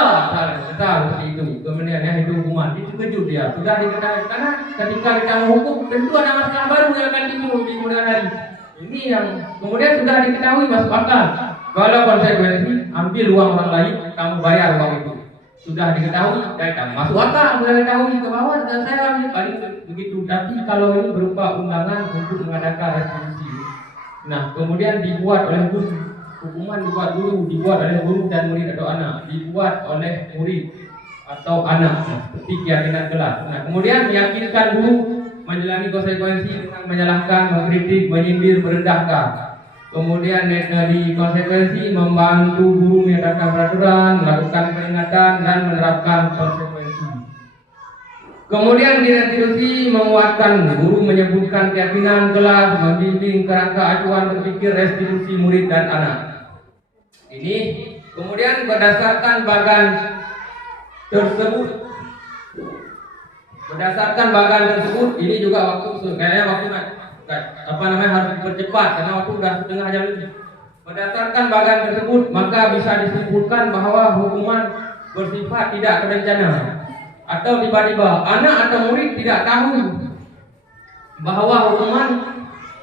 besar seperti itu. Kemudian itu hukuman, itu kejut dia. Sudah diketahui karena ketika kita menghukum, tentu ada masalah baru yang akan timbul di kemudian hari. Ini yang kemudian sudah diketahui masuk akal. Kalau konsekuensi, ambil uang orang lain, kamu bayar uang itu. Sudah diketahui, kamu masuk akal, sudah diketahui ke bawah dan saya ambil paling begitu. Tapi kalau ini berupa undangan untuk mengadakan restitusi. Nah, kemudian dibuat oleh guru. Hukuman dibuat oleh guru dan murid atau anak, dibuat oleh murid atau anak seperti keyakinan kelas. Nah, kemudian meyakinkan guru menjalani konsekuensi dengan menyalahkan, mengkritik, menyindir, merendahkan. Kemudian dari konsekuensi membantu guru menyatakan peraturan, melakukan peringatan dan menerapkan konsekuensi. Kemudian di restitusi menguatkan guru menyebutkan keyakinan kelas, membimbing kerangka acuan berpikir restitusi murid dan anak. Ini kemudian berdasarkan bagan tersebut, ini juga waktu harus dipercepat karena waktu sudah setengah jam lebih. Berdasarkan bagan tersebut maka bisa disimpulkan bahwa hukuman bersifat tidak terencana atau tiba-tiba. Anak atau murid tidak tahu bahwa hukuman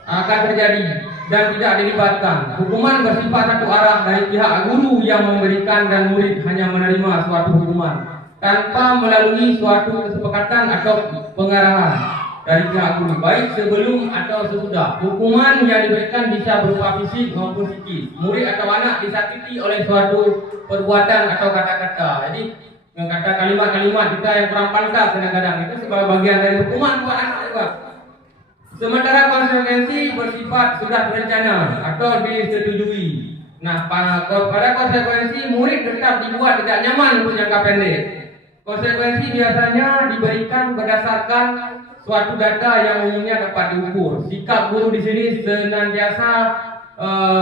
akan terjadi dan tidak dilibatkan. Hukuman bersifat satu arah dari pihak guru yang memberikan dan murid hanya menerima suatu hukuman tanpa melalui suatu kesepakatan atau pengarahan dari pihak guru, baik sebelum atau sesudah. Hukuman yang diberikan bisa berupa fisik maupun psikis. Murid atau anak disakiti oleh suatu perbuatan atau kata-kata. Jadi kata kalimat-kalimat kita yang kurang pantas kadang-kadang itu sebagai bagian dari hukuman buat anak juga. Sementara konsekuensi bersifat sudah berencana atau disetujui. Nah, pada konsekuensi murid tetap dibuat tidak nyaman untuk jangka pendek. Konsekuensi biasanya diberikan berdasarkan suatu data yang umumnya dapat diukur. Sikap guru di sini senantiasa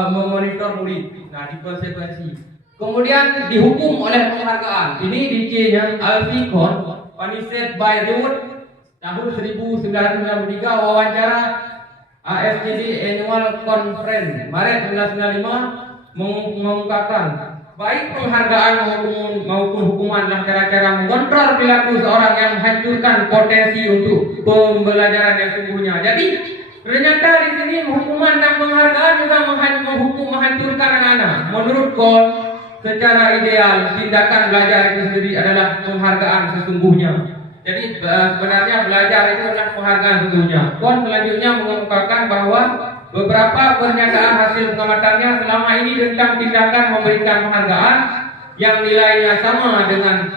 memonitor murid. Nah, di konsekuensi. Kemudian dihukum oleh penghargaan. Ini di C-nya Alficon, Punished by Reward. Tahun 1993 wawancara ASCD Annual Conference Maret 1995 mengungkapkan baik penghargaan maupun hukuman adalah cara-cara mengontrol perilaku seorang yang menghancurkan potensi untuk pembelajaran yang sungguhnya. Jadi ternyata di sini hukuman dan penghargaan juga menghancurkan anak-anak. Menurut Kohn, secara ideal tindakan belajar itu sendiri adalah penghargaan sesungguhnya. Jadi sebenarnya belajar itu adalah penghargaan sesungguhnya. Kohn selanjutnya mengungkapkan bahwa beberapa pernyataan hasil pengamatannya selama ini tentang tindakan memberikan penghargaan yang nilainya sama dengan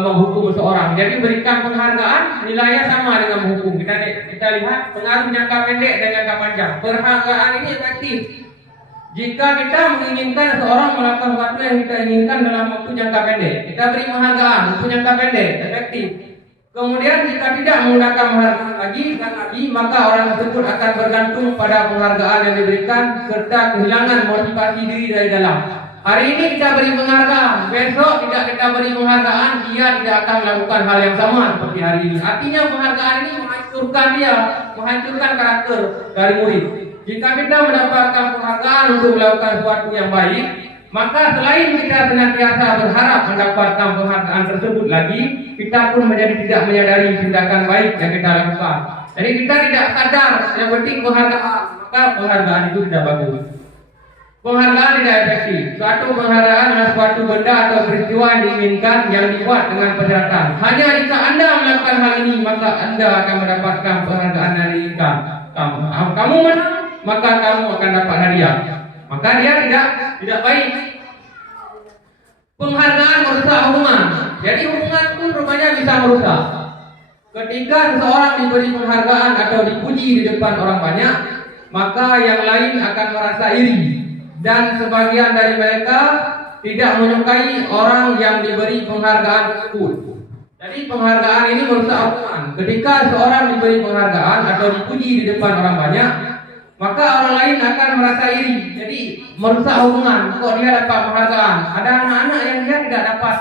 menghukum seseorang. Jadi berikan penghargaan nilainya sama dengan menghukum. Kita lihat pengaruh jangka pendek dan jangka panjang. Penghargaan ini efektif. Jika kita menginginkan seorang melakukan sesuatu yang kita inginkan dalam waktu jangka pendek, kita beri penghargaan untuk jangka pendek, efektif. Kemudian jika tidak menggunakan penghargaan lagi, maka orang tersebut akan bergantung pada penghargaan yang diberikan serta kehilangan motivasi diri dari dalam. Hari ini kita beri penghargaan, besok tidak kita beri penghargaan, dia tidak akan melakukan hal yang sama seperti hari ini. Artinya penghargaan ini menghancurkan dia, menghancurkan karakter dari murid. Jika kita mendapatkan penghargaan untuk melakukan sesuatu yang baik, maka selain kita senantiasa berharap mendapatkan penghargaan tersebut lagi, kita pun tidak menyadari tindakan baik yang kita lakukan. Jadi kita tidak sadar yang penting penghargaan, maka penghargaan itu tidak bagus. Penghargaan tidak efektif. Suatu penghargaan adalah suatu benda atau peristiwa yang diinginkan yang dibuat dengan persyaratan. Hanya jika Anda melakukan hal ini, maka Anda akan mendapatkan penghargaan yang diinginkan. Kamu menang, maka kamu akan dapat hadiah. Maka dia tidak baik. Penghargaan merusak hubungan. Jadi hubungan pun rupanya bisa merusak. Ketika seseorang diberi penghargaan atau dipuji di depan orang banyak, maka yang lain akan merasa iri. Dan sebagian dari mereka tidak menyukai orang yang diberi penghargaan tersebut. Jadi penghargaan ini merusak hubungan. Ketika seorang diberi penghargaan atau dipuji di depan orang banyak, maka orang lain akan merasa iri. Jadi merusak hubungan. Kok dia dapat penghargaan? Ada anak-anak yang dia tidak dapat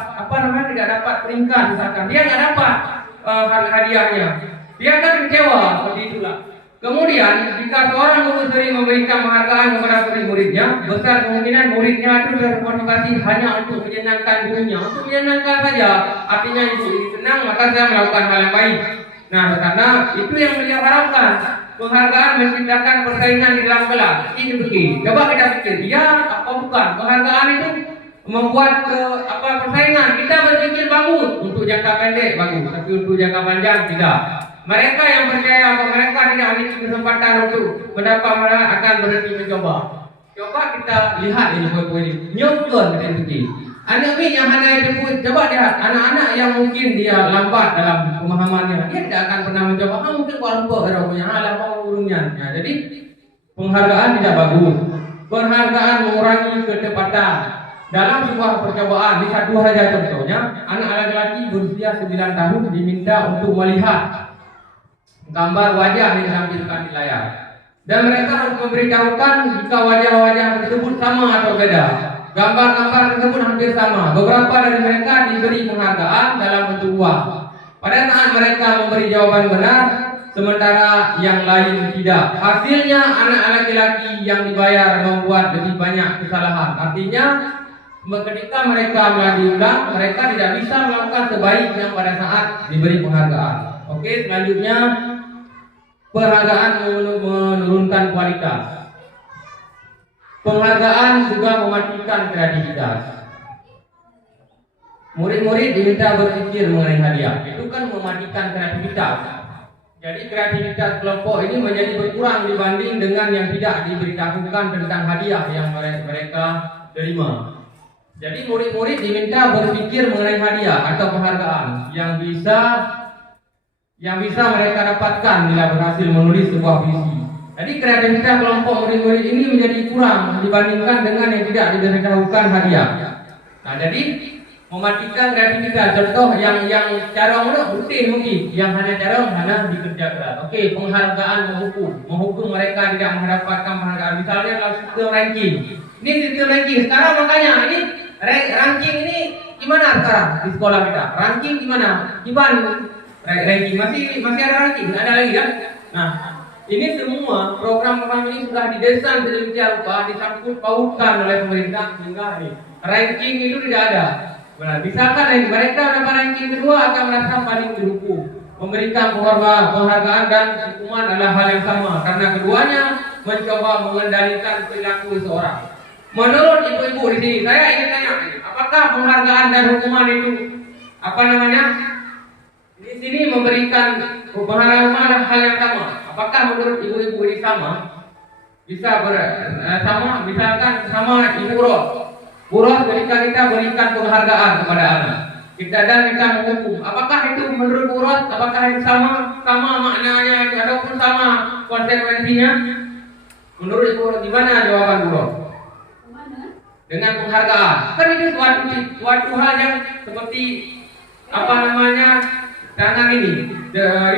tidak dapat peringkat misalkan. Dia tidak dapat hadiahnya. Dia akan kecewa seperti itulah. Kemudian jika seorang guru sering memberikan penghargaan kepada murid-muridnya, besar kemungkinan muridnya itu termotivasi hanya untuk menyenangkan gurunya, untuk menyenangkan saja. Artinya ibu ini senang, maka saya melakukan hal yang baik. Nah, karena itu yang beliau harapkan. Penghargaan menciptakan persaingan di dalam kelas. Ini begini. Coba kita pikir, ya apa bukan? Penghargaan itu membuat persaingan. Kita berpikir bagus untuk jangka pendek bagus, tapi untuk jangka panjang tidak. Mereka yang percaya bahwa mereka tidak memiliki kesempatan untuk mendapat penghargaan akan berhenti mencoba. Coba kita lihat ini poin-poin ini. Nyongkon kita begini. Anak ini yang hanya disebut, coba lihat anak-anak yang mungkin dia lambat dalam pemahamannya, dia tidak akan pernah mencoba. Mungkin kelompok punya lambat gurunya. Jadi penghargaan tidak bagus. Penghargaan mengurangi ketepatan. Dalam sebuah percobaan, di satu saja contohnya, anak laki-laki berusia 9 tahun diminta untuk melihat gambar wajah yang ditampilkan di layar. Dan mereka harus memberitahukan jika wajah-wajah tersebut sama atau beda. Gambar-gambar tersebut hampir sama. Beberapa dari mereka diberi penghargaan dalam bentuk uang. Pada saat mereka memberi jawaban benar, sementara yang lain tidak. Hasilnya anak laki-laki yang dibayar membuat lebih banyak kesalahan. Artinya ketika mereka diulang, mereka tidak bisa melakukan sebaiknya pada saat diberi penghargaan. Oke, selanjutnya penghargaan menurunkan kualitas. Penghargaan juga mematikan kreativitas. Murid-murid diminta berpikir mengenai hadiah. Itu kan mematikan kreativitas. Jadi kreativitas kelompok ini menjadi berkurang dibanding dengan yang tidak diberitahukan tentang hadiah yang mereka terima. Jadi murid-murid diminta berpikir mengenai hadiah atau penghargaan yang bisa mereka dapatkan bila berhasil menulis sebuah puisi. Jadi kreativitas kelompok murid-murid ini menjadi kurang dibandingkan dengan yang tidak diberitahukan hadiah. Nah, jadi mematikan kreativitas. Contoh yang carong itu putih mungkin, yang hanya carong hanya dikerjakan. Oke, penghargaan menghukum mereka tidak mendapatkan penghargaan. Misalnya dalam sistem ranking. Ini sistem ranking. Sekarang makanya ini ranking ini gimana sekarang di sekolah kita? Ranking gimana? Gimana? Ranking masih ada ranking, nggak ada lagi kan? Nah, ini semua program-program ini sudah didesain sedemikian rupa, disangkut pautkan oleh pemerintah sehingga ini ranking itu tidak ada. Nah, misalkan mereka dapat ranking kedua akan merasa paling dihukum. Memberikan penghargaan dan hukuman adalah hal yang sama karena keduanya mencoba mengendalikan perilaku seseorang. Menurut ibu-ibu di sini, saya ingin tanya, apakah penghargaan dan hukuman itu di sini memberikan penghargaan hal yang sama? Apakah menurut ibu-ibu ini sama? Bisa sama, misalkan sama ibu Ros ketika kita berikan penghargaan kepada anak, kita menghukum. Apakah itu menurut Bu Ros? Apakah itu sama maknanya ataupun sama konsekuensinya? Menurut Ibu Ros, gimana jawaban Bu Ros? dengan penghargaan. Kan itu suatu hal yang seperti apa namanya tangan ini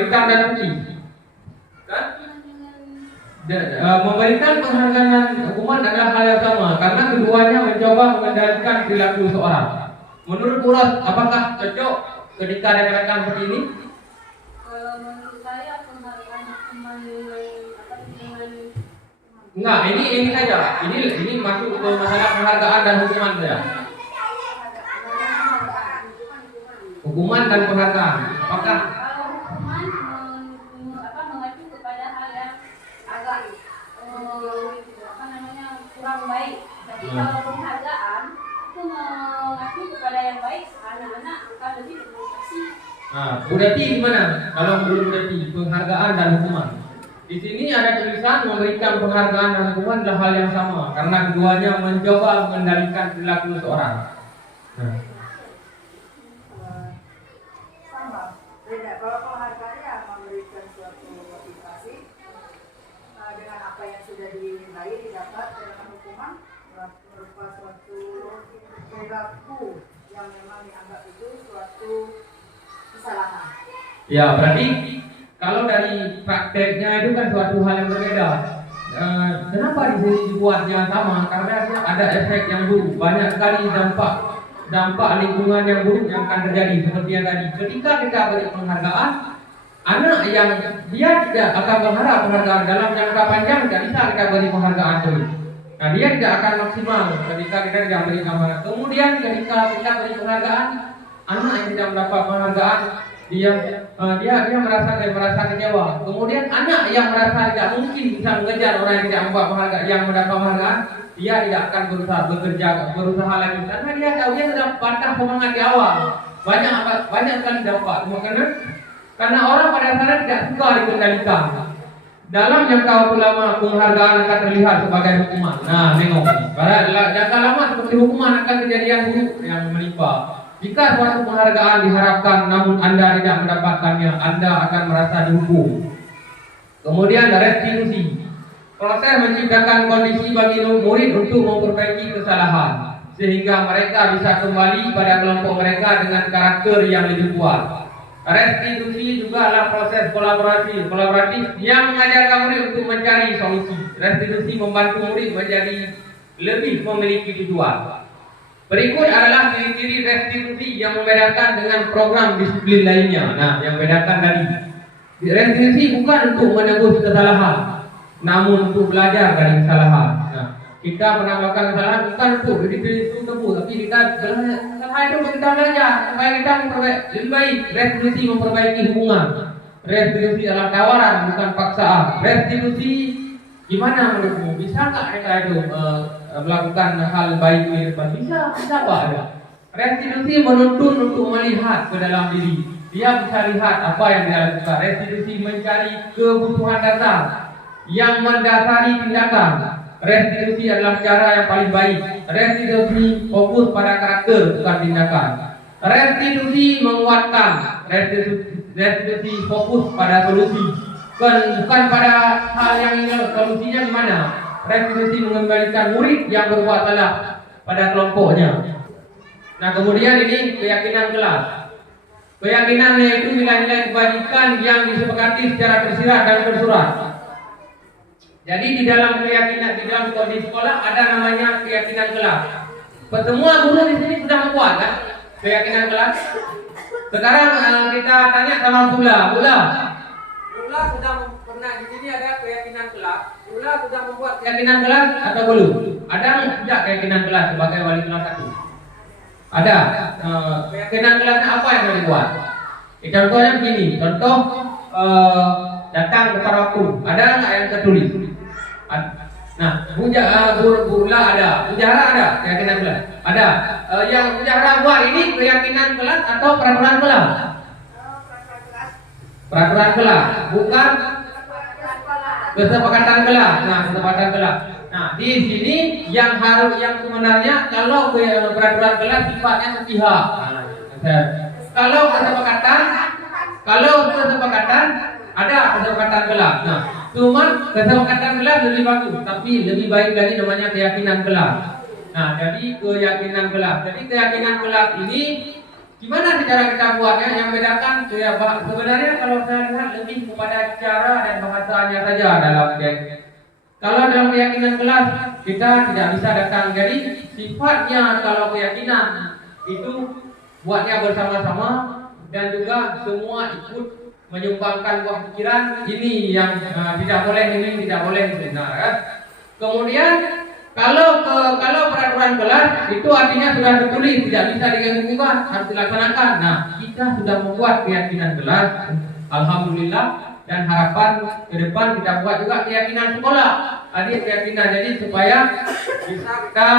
hitam dan putih. Kan? Memberikan penghargaan dan hukuman adalah hal yang sama karena keduanya mencoba mengendalikan perilaku seorang. Menurut Uras, apakah cocok ketika rekan-rekan seperti ini? Kalau menurut saya penghargaan hukuman dengan Enggak, ini saja. Ini masuk ke masalah penghargaan dan hukuman saja. Hukuman dan penghargaan. Apakah kalau hukuman mengacu kepada hal yang agak kurang baik. Tapi kalau penghargaan itu mengacu kepada yang baik, anak-anak akan lebih bermotivasi. Nah, berarti gimana? Kalau belum berarti penghargaan dan hukuman. Di sini ada tulisan memberikan penghargaan dan hukuman adalah hal yang sama karena keduanya mencoba mengendalikan perilaku seorang. Nah. Sama, beda. Kalau penghargaan ya memberikan suatu motivasi dengan apa yang sudah dinilai didapat, dengan hukuman berupa suatu perilaku yang memang dianggap itu suatu kesalahan. Ya, berarti kalau dari prakteknya itu kan suatu hal yang berbeda. Kenapa di sini dibuatnya sama? Karena ada efek yang buruk, banyak sekali dampak lingkungan yang buruk yang akan terjadi seperti yang tadi. Ketika kita beri penghargaan, anak yang dia tidak akan berharap penghargaan dalam jangka panjang tidak bisa kita beri penghargaan terus. Nah, dia tidak akan maksimal ketika kita tidak beri penghargaan. Kemudian ketika kita beri penghargaan, anak yang tidak mendapat penghargaan dia merasa kecewa. Kemudian anak yang merasa tidak mungkin bisa mengejar orang yang tidak mendapat penghargaan, dia tidak akan berusaha lagi karena dia tahu dia sudah patah semangat di awal. Banyak sekali dapat. Karena orang pada dasarnya tidak suka dikendalikan. Dalam jangka waktu lama penghargaan akan terlihat sebagai hukuman. Nah, tengok. Pada jangka lama seperti hukuman akan kejadian buruk yang menimpa. Jika suatu penghargaan diharapkan namun Anda tidak mendapatkannya, Anda akan merasa dihukum. Kemudian restitusi. Proses menciptakan kondisi bagi murid untuk memperbaiki kesalahan sehingga mereka bisa kembali pada kelompok mereka dengan karakter yang lebih kuat. Restitusi juga adalah proses kolaboratif yang mengajarkan murid untuk mencari solusi. Restitusi membantu murid menjadi lebih memiliki tujuan. Berikut adalah ciri-ciri restitusi yang membedakan dengan program disiplin lainnya. Nah, yang membedakan tadi, restitusi bukan untuk menebus kesalahan, namun untuk belajar dari kesalahan. Nah, kita pernah melakukan kesalahan bukan untuk ditebus, tapi kita kesalahan itu kita belajar supaya kita lebih baik. Restitusi memperbaiki hubungan. Restitusi adalah tawaran, bukan paksaan. Restitusi gimana menurutmu? Bisa nggak mereka itu melakukan hal baik di depan? Bisa Pak ya. Restitusi menuntun untuk melihat ke dalam diri. Dia bisa lihat apa yang dia lakukan. Restitusi mencari kebutuhan dasar yang mendasari tindakan. Restitusi adalah cara yang paling baik. Restitusi fokus pada karakter bukan tindakan. Restitusi menguatkan. Restitusi fokus pada solusi, bukan pada hal yang solusinya gimana. Restitusi mengembalikan murid yang berbuat salah pada kelompoknya. Nah, kemudian ini keyakinan kelas. Keyakinan yaitu nilai-nilai kebajikan yang disepakati secara tersirat dan tersurat. Jadi di dalam keyakinan, di dalam kondisi sekolah ada namanya keyakinan kelas. Semua guru di sini sudah membuat kan keyakinan kelas. Sekarang kita tanya sama Bula sudah pernah di sini ada keyakinan kelas. Bula sudah membuat keyakinan kelas atau belum? Ada tidak keyakinan kelas sebagai wali kelas 1? Ada. Keyakinan kelasnya apa yang mau dibuat? Contohnya begini. Contoh datang tepat waktu. Ada nggak yang tertulis? Nah, Bula ada. Bujara ada keyakinan kelas. Ada. Yang Bujara buat ini keyakinan kelas atau peraturan kelas? Peraturan kelas, bukan kesepakatan kelas. Nah, kesepakatan kelas. Nah, di sini yang sebenarnya kalau peraturan kelas sifatnya sepihak. Kalau kesepakatan ada kesepakatan kelas. Nah, cuman kesepakatan kelas lebih bagus, tapi lebih baik lagi namanya keyakinan kelas. Nah, jadi keyakinan kelas. Jadi keyakinan kelas ini gimana cara kita buatnya? Yang bedakan sebenarnya kalau saya lihat lebih kepada cara dan bahasanya saja dalam teks. Kalau dalam keyakinan kelas kita tidak bisa datang. Jadi sifatnya kalau keyakinan itu buatnya bersama-sama dan juga semua ikut menyumbangkan buah pikiran. Ini yang tidak boleh, ini tidak boleh benar. Kan? Kemudian kalau peraturan kelas itu artinya sudah ditulis, tidak bisa diganggu-gugat, harus dilaksanakan. Nah, kita sudah membuat keyakinan kelas, alhamdulillah, dan harapan ke depan kita buat juga keyakinan sekolah. Tadi keyakinan, jadi supaya bisa kita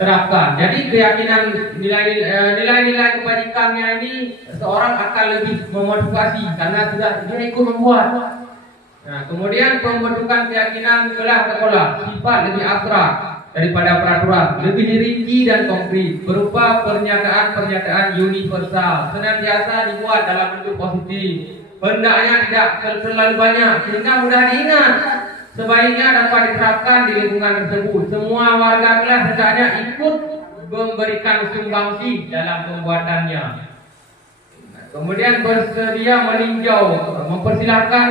terapkan. Jadi keyakinan nilai-nilai kebajikannya ini seorang akan lebih memotivasi karena sudah dia ikut membuat. Nah, kemudian pembentukan keyakinan kelas sekolah sifat lebih abstrak daripada peraturan, lebih dirinci dan konkret berupa pernyataan-pernyataan universal, senantiasa dibuat dalam bentuk positif. Hendaknya tidak terlalu banyak sehingga mudah diingat. Sebaiknya dapat diterapkan di lingkungan tersebut. Semua warga kelas hendaknya ikut memberikan sumbangsi dalam pembuatannya. Kemudian bersedia meninjau, mempersilahkan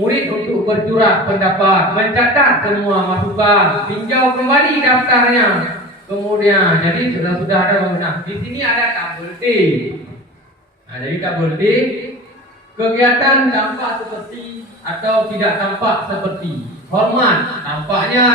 murid untuk bercurah pendapat, mencatat semua masukan, tinjau kembali daftarnya. Kemudian, jadi sudah ada bangunan. Di sini ada tabel D. Nah, jadi tabel D, kegiatan tampak seperti atau tidak tampak seperti. Hormat, tampaknya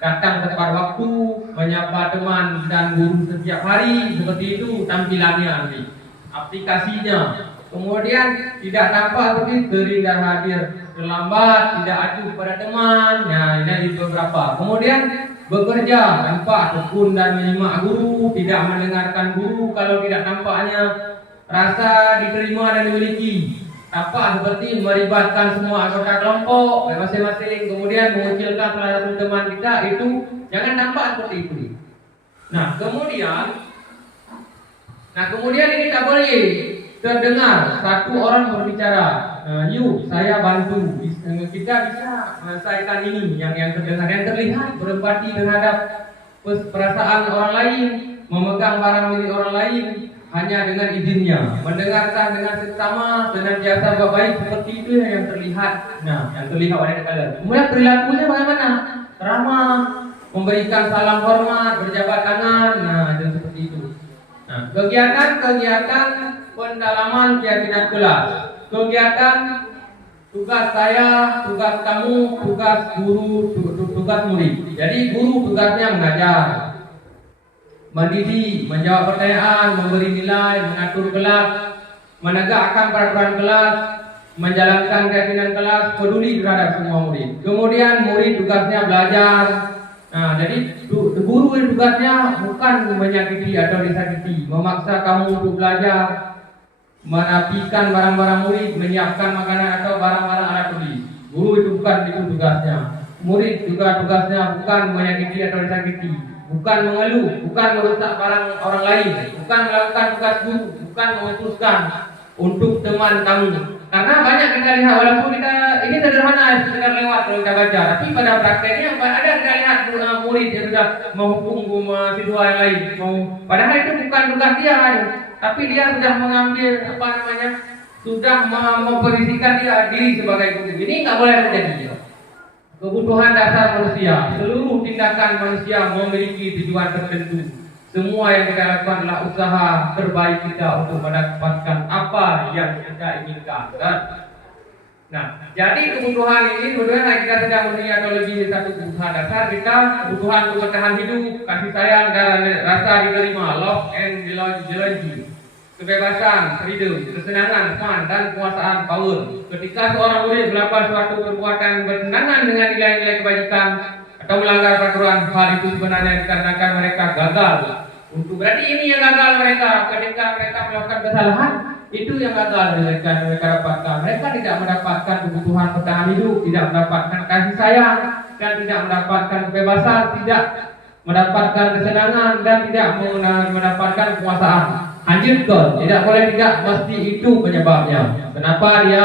datang tepat waktu, menyapa teman dan guru setiap hari, seperti itu tampilannya nanti. Aplikasinya. Kemudian tidak tampak seperti sering dan hadir, terlambat, tidak acuh pada teman. Nah, ini beberapa. Kemudian bekerja, tampak tekun dan menyimak guru, tidak mendengarkan guru kalau tidak tampaknya rasa diterima dan dimiliki. Tampak seperti melibatkan semua anggota kelompok masing-masing, kemudian mengucilkan salah satu teman kita, itu jangan tampak seperti itu. Nah, kemudian ini tak boleh terdengar satu orang berbicara. Yuk, saya bantu. Kita bisa menyelesaikan ini yang terdengar, yang terlihat berempati terhadap perasaan orang lain, memegang barang milik orang lain hanya dengan izinnya, mendengarkan dengan seksama, senantiasa baik, seperti itu yang terlihat. Nah, yang terlihat oleh kalian. Kemudian perilakunya bagaimana? Ramah, memberikan salam hormat, berjabat tangan. Nah, dan seperti itu. Nah, kegiatan pendalaman keyakinan kelas, kegiatan tugas saya, tugas kamu, tugas guru, tugas murid. Jadi guru tugasnya mengajar, mendidik, menjawab pertanyaan, memberi nilai, mengatur kelas, menegakkan peraturan kelas, menjalankan keyakinan kelas, peduli terhadap semua murid. Kemudian murid tugasnya belajar. Nah, jadi guru tugasnya bukan menyakiti atau disakiti, memaksa kamu untuk belajar, merapikan barang-barang murid, menyiapkan makanan atau barang-barang alat tulis. Guru itu bukan itu tugasnya. Murid juga tugasnya bukan menyakiti atau disakiti, bukan mengeluh, bukan merusak barang orang lain, bukan melakukan tugas guru, bukan memutuskan untuk teman kamu. Karena banyak kita lihat, walaupun kita ini sederhana, sekedar lewat kalau kita baca, tapi pada prakteknya ada kita lihat murid yang sudah menghukum mahasiswa yang lain. Padahal itu bukan tugas dia, tapi dia sudah mengambil sudah memposisikan diri sebagai guru. Ini nggak boleh terjadi. Kebutuhan dasar manusia, seluruh tindakan manusia memiliki tujuan tertentu. Semua yang kita lakukan adalah usaha terbaik kita untuk mendapatkan apa yang kita inginkan. Nah, jadi kebutuhan ini sebenarnya kita sedang mempunyai atau lebih dari satu kebutuhan dasar kita, kebutuhan untuk bertahan hidup, kasih sayang dan rasa diterima, love and belonging, kebebasan, freedom, kesenangan, fun dan kekuasaan, power. Ketika seorang murid melakukan suatu perbuatan bertentangan dengan nilai-nilai kebajikan atau melanggar peraturan, hal itu sebenarnya dikarenakan mereka gagal. Berarti ini yang gagal mereka ketika mereka melakukan kesalahan, itu yang gagal mereka dapatkan. Mereka tidak mendapatkan kebutuhan bertahan hidup, tidak mendapatkan kasih sayang, dan tidak mendapatkan kebebasan, tidak mendapatkan kesenangan, dan tidak mendapatkan kekuasaan. Lanjutkan, tidak boleh tidak, mesti itu penyebabnya. Kenapa dia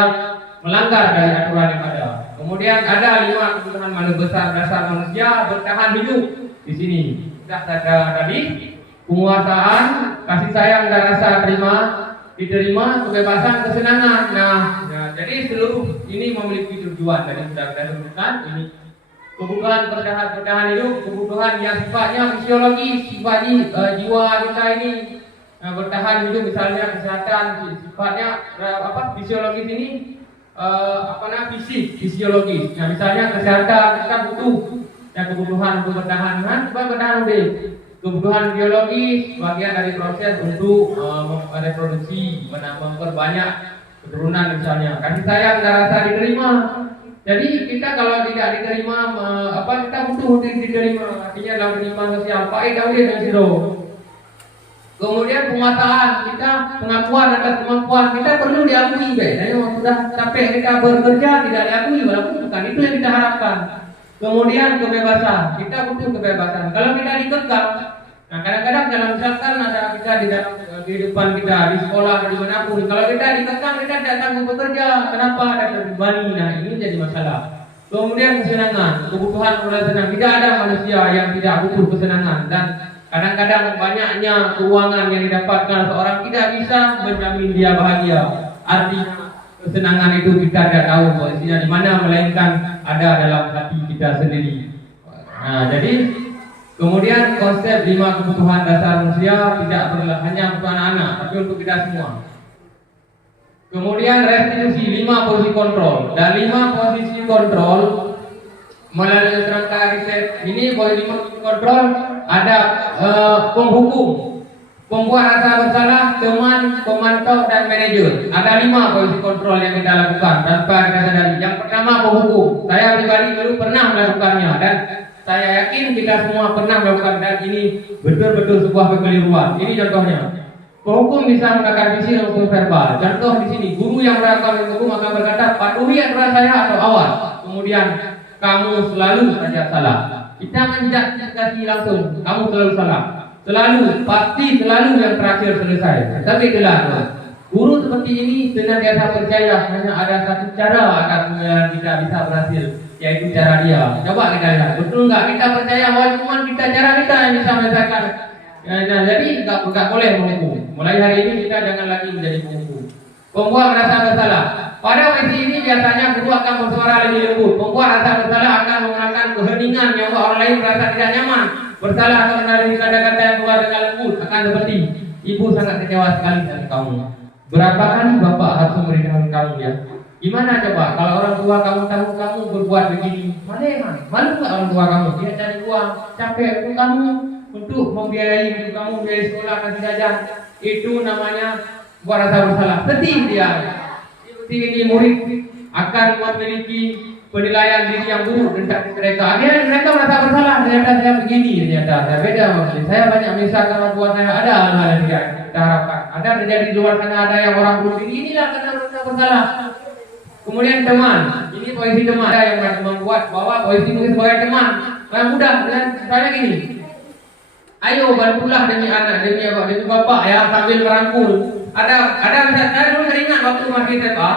melanggar dari aturan yang ada. Kemudian ada 5 kebutuhan besar dasar manusia bertahan hidup di sini. tadi penguasaan, kasih sayang dan rasa diterima, kebebasan, kesenangan. Nah, jadi seluruh ini memiliki tujuan. Tadi sudah kita sebutkan ini kebutuhan bertahan hidup, kebutuhan yang sifatnya fisiologis, sifatnya jiwa kita ini bertahan hidup, misalnya kesehatan, sifatnya fisiologis ini fisiologis. Nah, misalnya kesehatan kita butuh kebutuhan untuk bertahan supaya bertahan hidup. Kebutuhan biologis bagian dari proses untuk reproduksi, memperbanyak keturunan misalnya. Kasih sayang dan rasa diterima. Jadi kita kalau tidak diterima, kita butuh diterima. Artinya dalam kehidupan sosial, Pak Daudi dan Siro. Kemudian penguasaan kita, pengakuan atas kemampuan kita perlu diakui, dan yang sudah capek kita bekerja tidak diakui, walaupun bukan itu yang kita harapkan. Kemudian kebebasan, kita butuh kebebasan. Kalau kita dikekang, nah kadang-kadang dalam misalkan ada kita di dalam kehidupan kita di sekolah atau dimanapun, kalau kita dikekang kita tidak sanggup bekerja, kenapa? Ada terbebani. Nah ini jadi masalah. Kemudian kesenangan, kebutuhan senang. Tidak ada manusia yang tidak butuh kesenangan, dan kadang-kadang banyaknya keuangan yang didapatkan seorang tidak bisa menjamin dia bahagia. Artinya kesenangan itu kita tidak tahu posisinya di mana, melainkan ada dalam hati kita sendiri. Nah, jadi kemudian konsep 5 kebutuhan dasar manusia tidak hanya untuk anak-anak, tapi untuk kita semua. Kemudian restitusi 5 posisi kontrol, dan 5 posisi kontrol melalui kerangka riset ini, posisi 5 posisi kontrol ada penghukum, pembuat rasa bersalah, teman, pemantau, dan manajer. Ada 5 posisi kontrol yang kita lakukan tanpa kita sadari. Yang pertama penghukum. Saya pribadi dulu pernah melakukannya, dan saya yakin kita semua pernah melakukan, dan ini betul-betul sebuah kekeliruan. Ini contohnya. Penghukum bisa menggunakan visi maupun verbal. Contoh di sini, guru yang melakukan penghukum akan berkata, patuhi aturan saya atau awas. Kemudian kamu selalu saja salah. Kita menjustifikasi langsung, kamu selalu salah. Selalu, pasti selalu yang terakhir selesai. Tapi itulah guru seperti ini senantiasa percaya hanya ada satu cara agar kita bisa berhasil, yaitu cara dia. Coba kita lihat, betul nggak kita percaya bahwa cuma cara kita yang bisa menyelesaikan? Nah, jadi nggak boleh menghukum. Mulai hari ini kita jangan lagi menjadi penghukum. Pembuat merasa bersalah. Pada posisi ini biasanya guru akan bersuara lebih lembut. Pembuat rasa bersalah akan menggunakan keheningan yang membuat orang lain merasa tidak nyaman. Bersalah atau menarik kata-kata yang keluar dengan lembut, akan seperti, ibu sangat kecewa sekali dengan kamu. Berapa kali bapak harus memberitahu kamu ya? Gimana coba kalau orang tua kamu tahu kamu berbuat begini? Malu nggak orang tua kamu? Dia cari uang, capek untuk kamu untuk membiayai hidup kamu, biaya sekolah, kasih jajan. Itu namanya buat rasa bersalah. Sedih dia. Seperti ini murid akan memiliki penilaian diri yang buruk tentang mereka. Akhirnya mereka merasa bersalah. Ternyata saya begini, ternyata saya beda maksudnya. Saya banyak menyusahkan orang tua saya. Ada hal-hal yang tidak kita harapkan. Ada terjadi di luar sana, ada yang orang buruk. Inilah karena mereka bersalah. Kemudian teman. Ini posisi teman. Ada yang membuat bahwa posisi mungkin sebagai teman. Yang mudah. Dan saya gini. Ayo bantulah demi anak, demi bapak ya, sambil merangkul. Ada misalnya saya dulu ingat waktu masih SMA.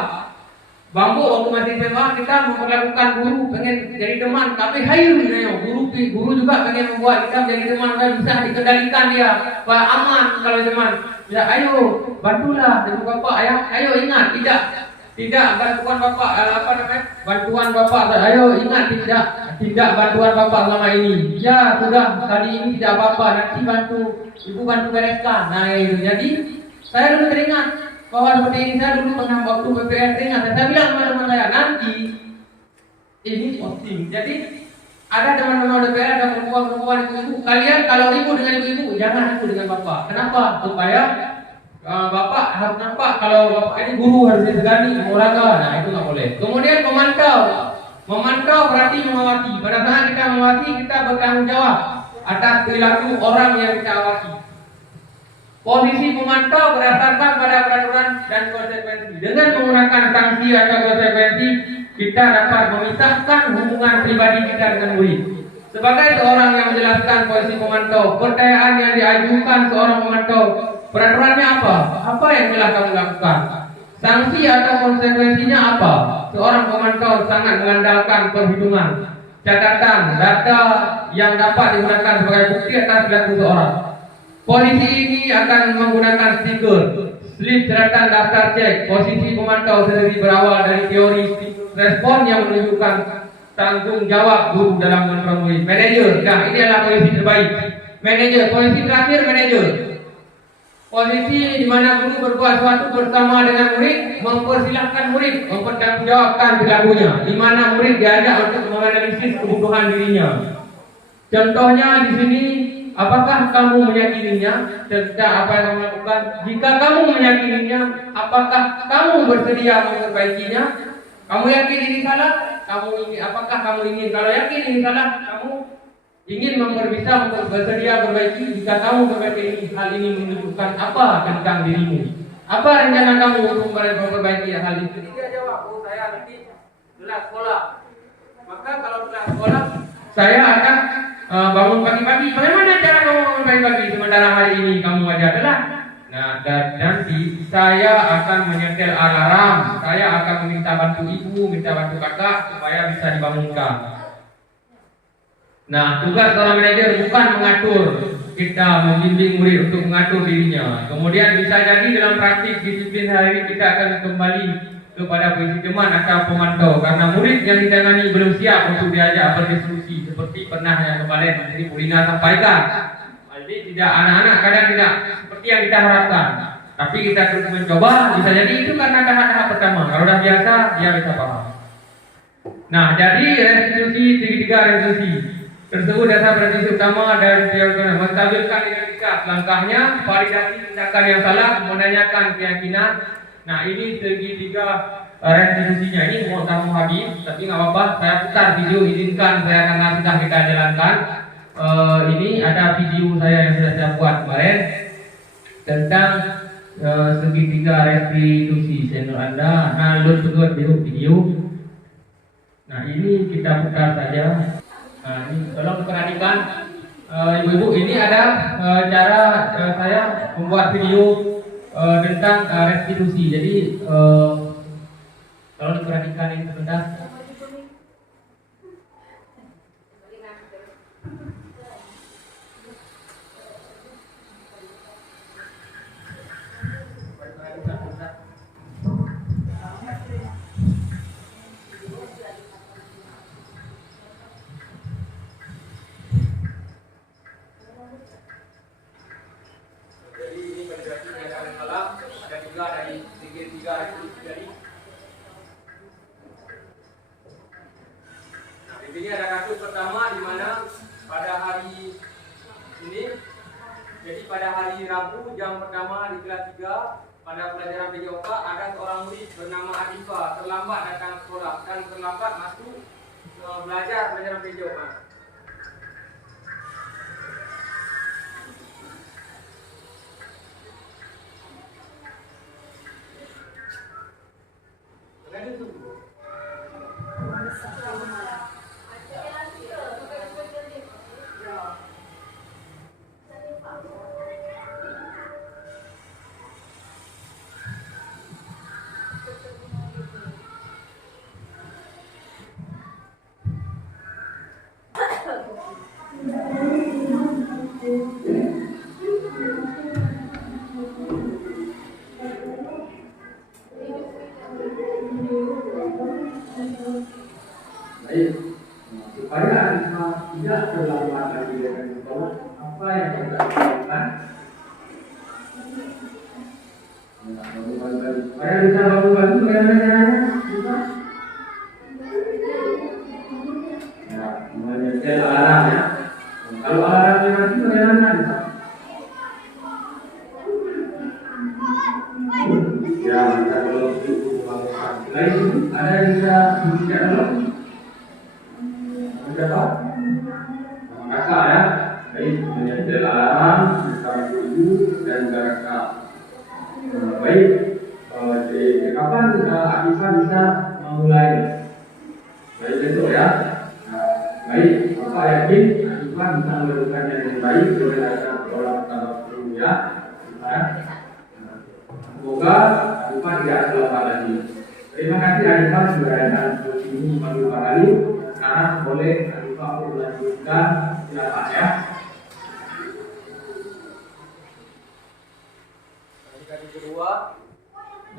Bambu waktu masih SMA kita memperlakukan guru pengen jadi teman, tapi guru juga pengen membuat kita menjadi teman, bisa dikendalikan dia, Pak aman kalau teman. Ya ayo bantulah demi bapak ya, ayo ingat tidak bantuan bapak bantuan bapak, ayo ingat tidak bantuan bapak selama ini. Ya sudah tadi ini tidak apa-apa, nanti ibu bantu bereskan. Nah itu jadi saya dulu teringat bahwa seperti ini. Saya dulu pernah waktu PPR teringat, saya bilang sama teman saya, nanti ini posting. Jadi ada teman-teman DPR, ada perempuan-perempuan, ibu-ibu, kalian kalau ibu dengan ibu-ibu jangan ibu dengan bapak. Kenapa? Supaya bapak harus nampak kalau bapak ini guru, harus disegani, olahraga. Nah itu nggak boleh. Kemudian memantau berarti mengawasi. Pada saat kita mengawasi, kita bertanggung jawab atas perilaku orang yang kita awasi. Posisi pemantau berdasarkan pada peraturan dan konsekuensi. Dengan menggunakan sanksi atau konsekuensi, kita dapat memisahkan hubungan pribadi kita dengan murid. Sebagai seorang yang menjelaskan posisi pemantau, pertanyaan yang diajukan seorang pemantau, peraturannya apa? Apa yang telah kamu lakukan? Sanksi atau konsekuensinya apa? Seorang pemantau sangat mengandalkan perhitungan. catatan data yang dapat digunakan sebagai bukti atas perilaku seseorang. Polisi ini akan menggunakan stiker, slip catatan daftar cek, posisi pemantau sendiri berawal dari teori respon yang menunjukkan tanggung jawab guru dalam mengontrol murid. Manajer, nah ini adalah polisi terbaik. Manajer, polisi terakhir manajer. Posisi di mana guru berbuat sesuatu bersama dengan murid, mempersilahkan murid mempertanggungjawabkan perilakunya, di mana murid diajak untuk menganalisis kebutuhan dirinya. Contohnya di sini, apakah kamu meyakininya tentang apa yang kamu lakukan? Jika kamu meyakininya, apakah kamu bersedia memperbaikinya? Kamu yakin ini salah? Apakah kamu ingin? Kalau yakin ini salah, kamu ingin bersedia perbaiki. Jika kamu perbaiki hal ini menunjukkan apa tentang dirimu? Apa rencana kamu untuk memperbaiki hal ini? Dia jawab, oh saya nanti telat sekolah. Maka kalau telat sekolah, saya akan bangun pagi-pagi. Bagaimana cara kamu bangun pagi-pagi sementara hari ini kamu aja telat? Nah, dan nanti saya akan menyetel alarm. Saya akan meminta bantu ibu, minta bantu kakak supaya bisa dibangunkan. Nah, tugas seorang manajer bukan mengatur, kita membimbing murid untuk mengatur dirinya. Kemudian bisa jadi dalam praktik disiplin hari ini kita akan kembali kepada posisi teman atau pemantau, karena murid yang ditangani belum siap untuk diajak berdiskusi seperti pernah yang kemarin Menteri Pulina sampaikan. Jadi tidak, anak-anak kadang tidak seperti yang kita harapkan. Tapi kita terus mencoba, bisa jadi itu karena tahap-tahap pertama. Kalau sudah biasa, dia bisa paham. Nah, jadi restitusi, segitiga restitusi tersebut dasar prinsip utama dan menstabilkan identitas. Langkahnya validasi tindakan yang salah, menanyakan keyakinan. Nah, ini segitiga restitusinya. Ini mau kamu habis, tapi nggak apa-apa. Saya putar video, izinkan saya karena sudah kita jalankan. Ini ada video saya yang sudah saya buat kemarin tentang segitiga restitusi. Channel Anda download juga video. Nah, ini kita putar saja. Nah, ini tolong perhatikan ibu-ibu, ini ada cara saya membuat video tentang restitusi. Jadi tolong diperhatikan ini sebentar. Ini ada kasus pertama di mana pada hari ini, jadi pada hari Rabu jam pertama di kelas 3 pada pelajaran PJOK ada seorang murid bernama Adifa terlambat datang sekolah dan terlambat masuk belajar pelajaran PJOK. Supaya tidak terlambat lagi dengan sekolah, apa yang kita lakukan? Supaya bisa bangun-bangun bagaimana caranya? Menyetel alarm ya. Kalau alarmnya mati bagaimana? Ya, kalau selain itu ada yang bisa tidak tolong? Berapa? Kakak ya, baik menyetel alarm bersama ibu dan kakak. Baik, kapan Akifa bisa memulai? Baik besok ya. Baik, Bapak yakin Akifa bisa melakukannya dengan baik dengan sekolah pertama dulu ya. Semoga Akifa tidak terlambat lagi. Terima kasih Akifa sudah datang ke sini beberapa kali. sekarang boleh Arifah melanjutkan, silakan ya. Yang kedua,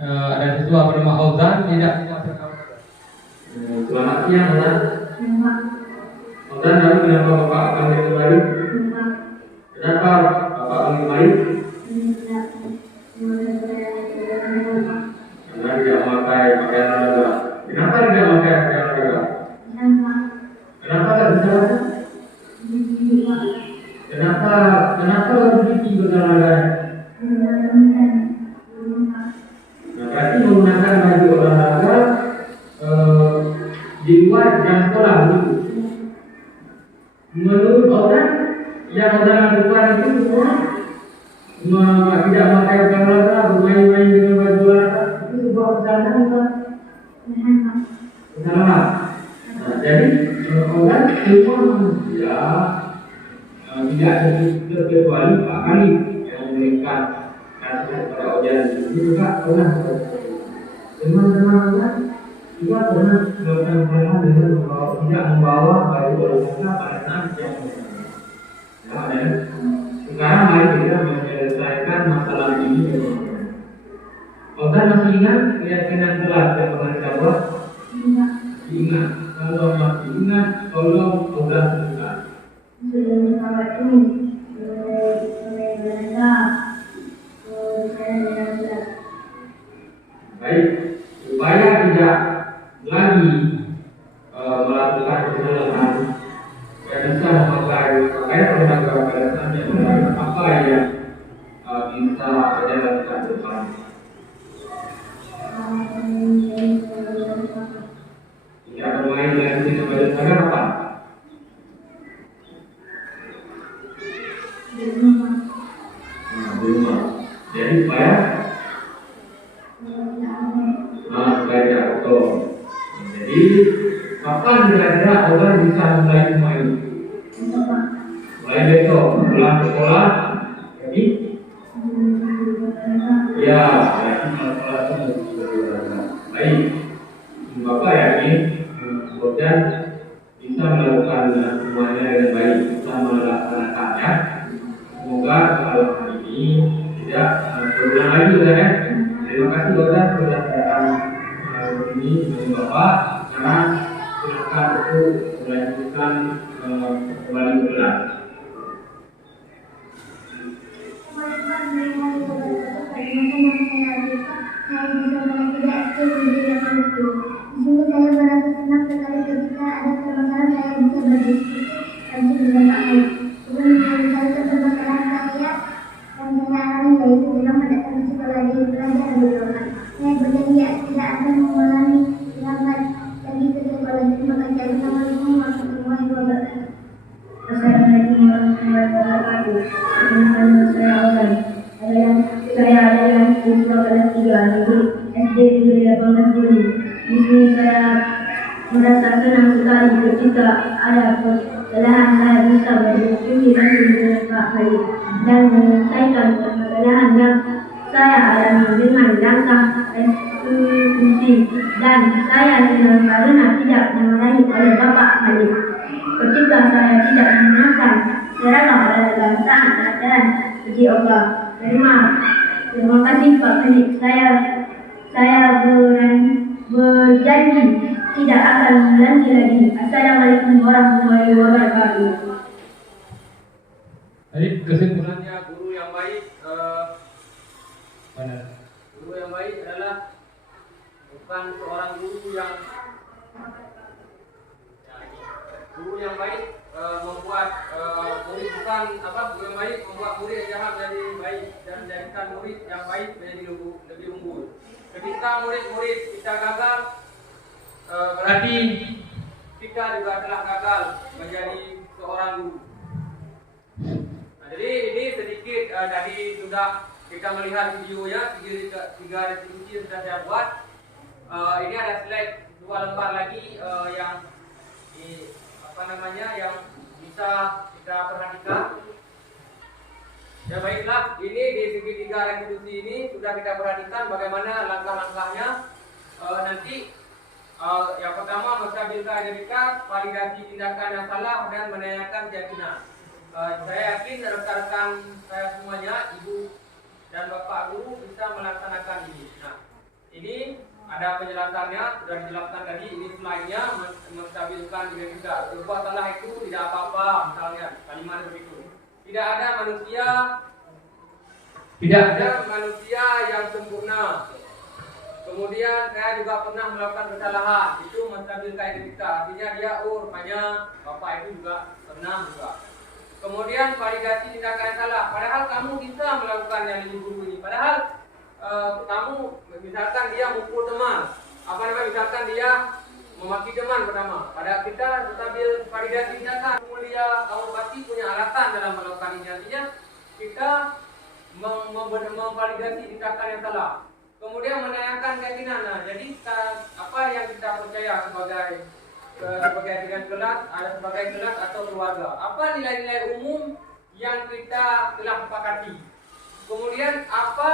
ada siswa bernama Fauzan tidak. Selamat siang, Fauzan. Fauzan, lalu kenapa Bapak panggil kembali? Kenapa Bapak panggil kembali? Karena tidak memakai pakaian olahraga. Kenapa tidak memakai pakaian olahraga? Kenapa tak bisa? Kenapa harus cuci olahraga? Nah, berarti menggunakan baju olahraga di luar jam sekolah begitu. Menurut orang yang orang lakukan itu semua tidak memakai pakaian olahraga, bermain-main dengan baju olahraga, itu sebuah kesalahan bukan? Kesalahan. Nah, jadi orang semua manusia tidak terkecuali Pak Khalid yang memberikan nasihat kepada ujian ini juga pernah teman-teman juga pernah melakukan kesalahan dengan tidak membawa baju olahraga pada saat yang ya, sekarang mari kita menyelesaikan masalah ini. Orang masih ingat keyakinan kelas yang pernah kita buat? Ingat. Kalau masih ingat, tolong sudah ingat. Baik, supaya tidak lagi melakukan kesalahan, saya bisa memakai pakaian olahraga pada saat yang apa yang bisa saya lakukan depan. Tidak bermain lagi dengan baju olahraga apa? Di rumah. Jadi supaya tidak kotor. Jadi kapan kira-kira orang bisa mulai main? Mulai besok pulang sekolah. Jadi ya, sekolah itu baik. Bapak yakin kemudian bisa melakukan semuanya dengan baik, bisa melaksanakannya. Semoga kalau hari ini tidak berulang lagi, ya. Terima kasih Bapak sudah datang ini dengan Bapak. Sekarang silakan untuk melanjutkan kembali ke kelas. Dulu saya merasa senang sekali ketika ada permasalahan saya bisa berdiskusi langsung dengan Pak Khalid. Kemudian salah satu permasalahan saya yang saya alami yaitu dalam mendatangi sekolah di pelajaran di rumah. Saya berjanji tidak akan mengulangi lambat lagi ke sekolah. Terima kasih. Assalamualaikum warahmatullahi wabarakatuh. Assalamualaikum warahmatullahi wabarakatuh. Nama saya Awan. Saya adalah siswa kelas 3 di SD Negeri 18 Juli. Di sini saya merasa senang sekali ketika ada kesalahan saya bisa berdiskusi langsung dengan Pak Khalid dan menyelesaikan permasalahan yang saya alami dengan langkah eksekusi, dan saya senang karena tidak dimarahi oleh Bapak Khalid ketika saya tidak menggunakan seragam olahraga saat pelajaran. Puji Allah. Terima kasih Pak Khalid. Saya berjanji tidak akan mengulangi lagi. Assalamualaikum warahmatullahi wabarakatuh. Jadi kesimpulannya guru yang baik guru yang baik adalah bukan seorang guru yang baik membuat murid bukan apa guru yang baik membuat murid yang jahat menjadi baik dan menjadikan murid yang baik menjadi lebih unggul. Ketika murid-murid kita gagal, berarti kita juga telah gagal menjadi seorang guru. Nah, jadi ini sedikit tadi sudah kita melihat videonya, tiga restitusi yang sudah saya buat. Ini ada slide 2 lembar lagi yang yang bisa kita perhatikan. Ya baiklah, ini di segitiga restitusi ini sudah kita perhatikan bagaimana langkah-langkahnya. Nanti Yang pertama, menstabilkan identitas, validasi tindakan yang salah, dan menanyakan keyakinan. Saya yakin rekan-rekan saya semuanya, ibu dan bapak guru bisa melaksanakan ini. Nah, ini ada penjelasannya, sudah dijelaskan tadi. Ini slide-nya, menstabilkan identitas. Berbuat salah itu tidak apa-apa, misalnya kalimat begitu. Tidak ada manusia yang sempurna. Kemudian saya juga pernah melakukan kesalahan, itu menstabilkan identitas. Artinya dia, rupanya bapak itu juga pernah juga. Kemudian validasi tindakan salah. Padahal kamu bisa melakukan yang ini guru ini. Padahal kamu misalkan dia mukul teman, misalkan dia memaki teman pertama. Padahal kita stabil validasi tindakan. Mulia, kamu pasti punya alasan dalam melakukan ini. Artinya kita memvalidasi tindakan yang salah. Kemudian menanyakan keyakinan. Nah, jadi apa yang kita percaya sebagai dengan kelas, sebagai kelas atau keluarga? Apa nilai-nilai umum yang kita telah sepakati? Kemudian apa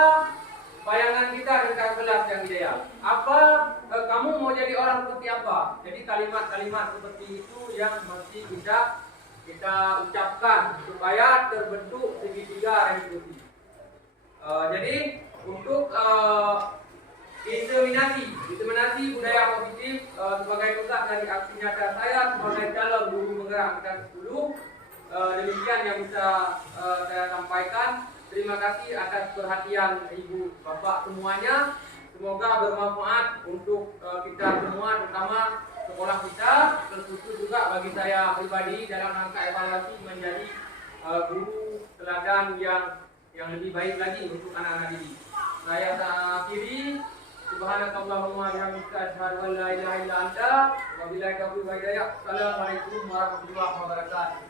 bayangan kita tentang kelas yang ideal? Apa kamu mau jadi orang seperti apa? Jadi kalimat-kalimat seperti itu yang mesti bisa kita ucapkan supaya terbentuk segitiga restitusi. Jadi untuk diseminasi budaya positif sebagai tugas dari aksi nyata saya sebagai calon guru penggerak angkatan 10. Demikian yang bisa saya sampaikan. Terima kasih atas perhatian ibu bapak semuanya. Semoga bermanfaat untuk kita semua, terutama sekolah kita, terkhusus juga bagi saya pribadi dalam rangka evaluasi menjadi guru teladan yang lebih baik lagi untuk anak-anak didik. Saya akhiri. Subhanakallahumma wa bihamdika asyhadu an la ilaha illa anta wa billahi taufiq wa hidayah. Assalamualaikum warahmatullahi wabarakatuh.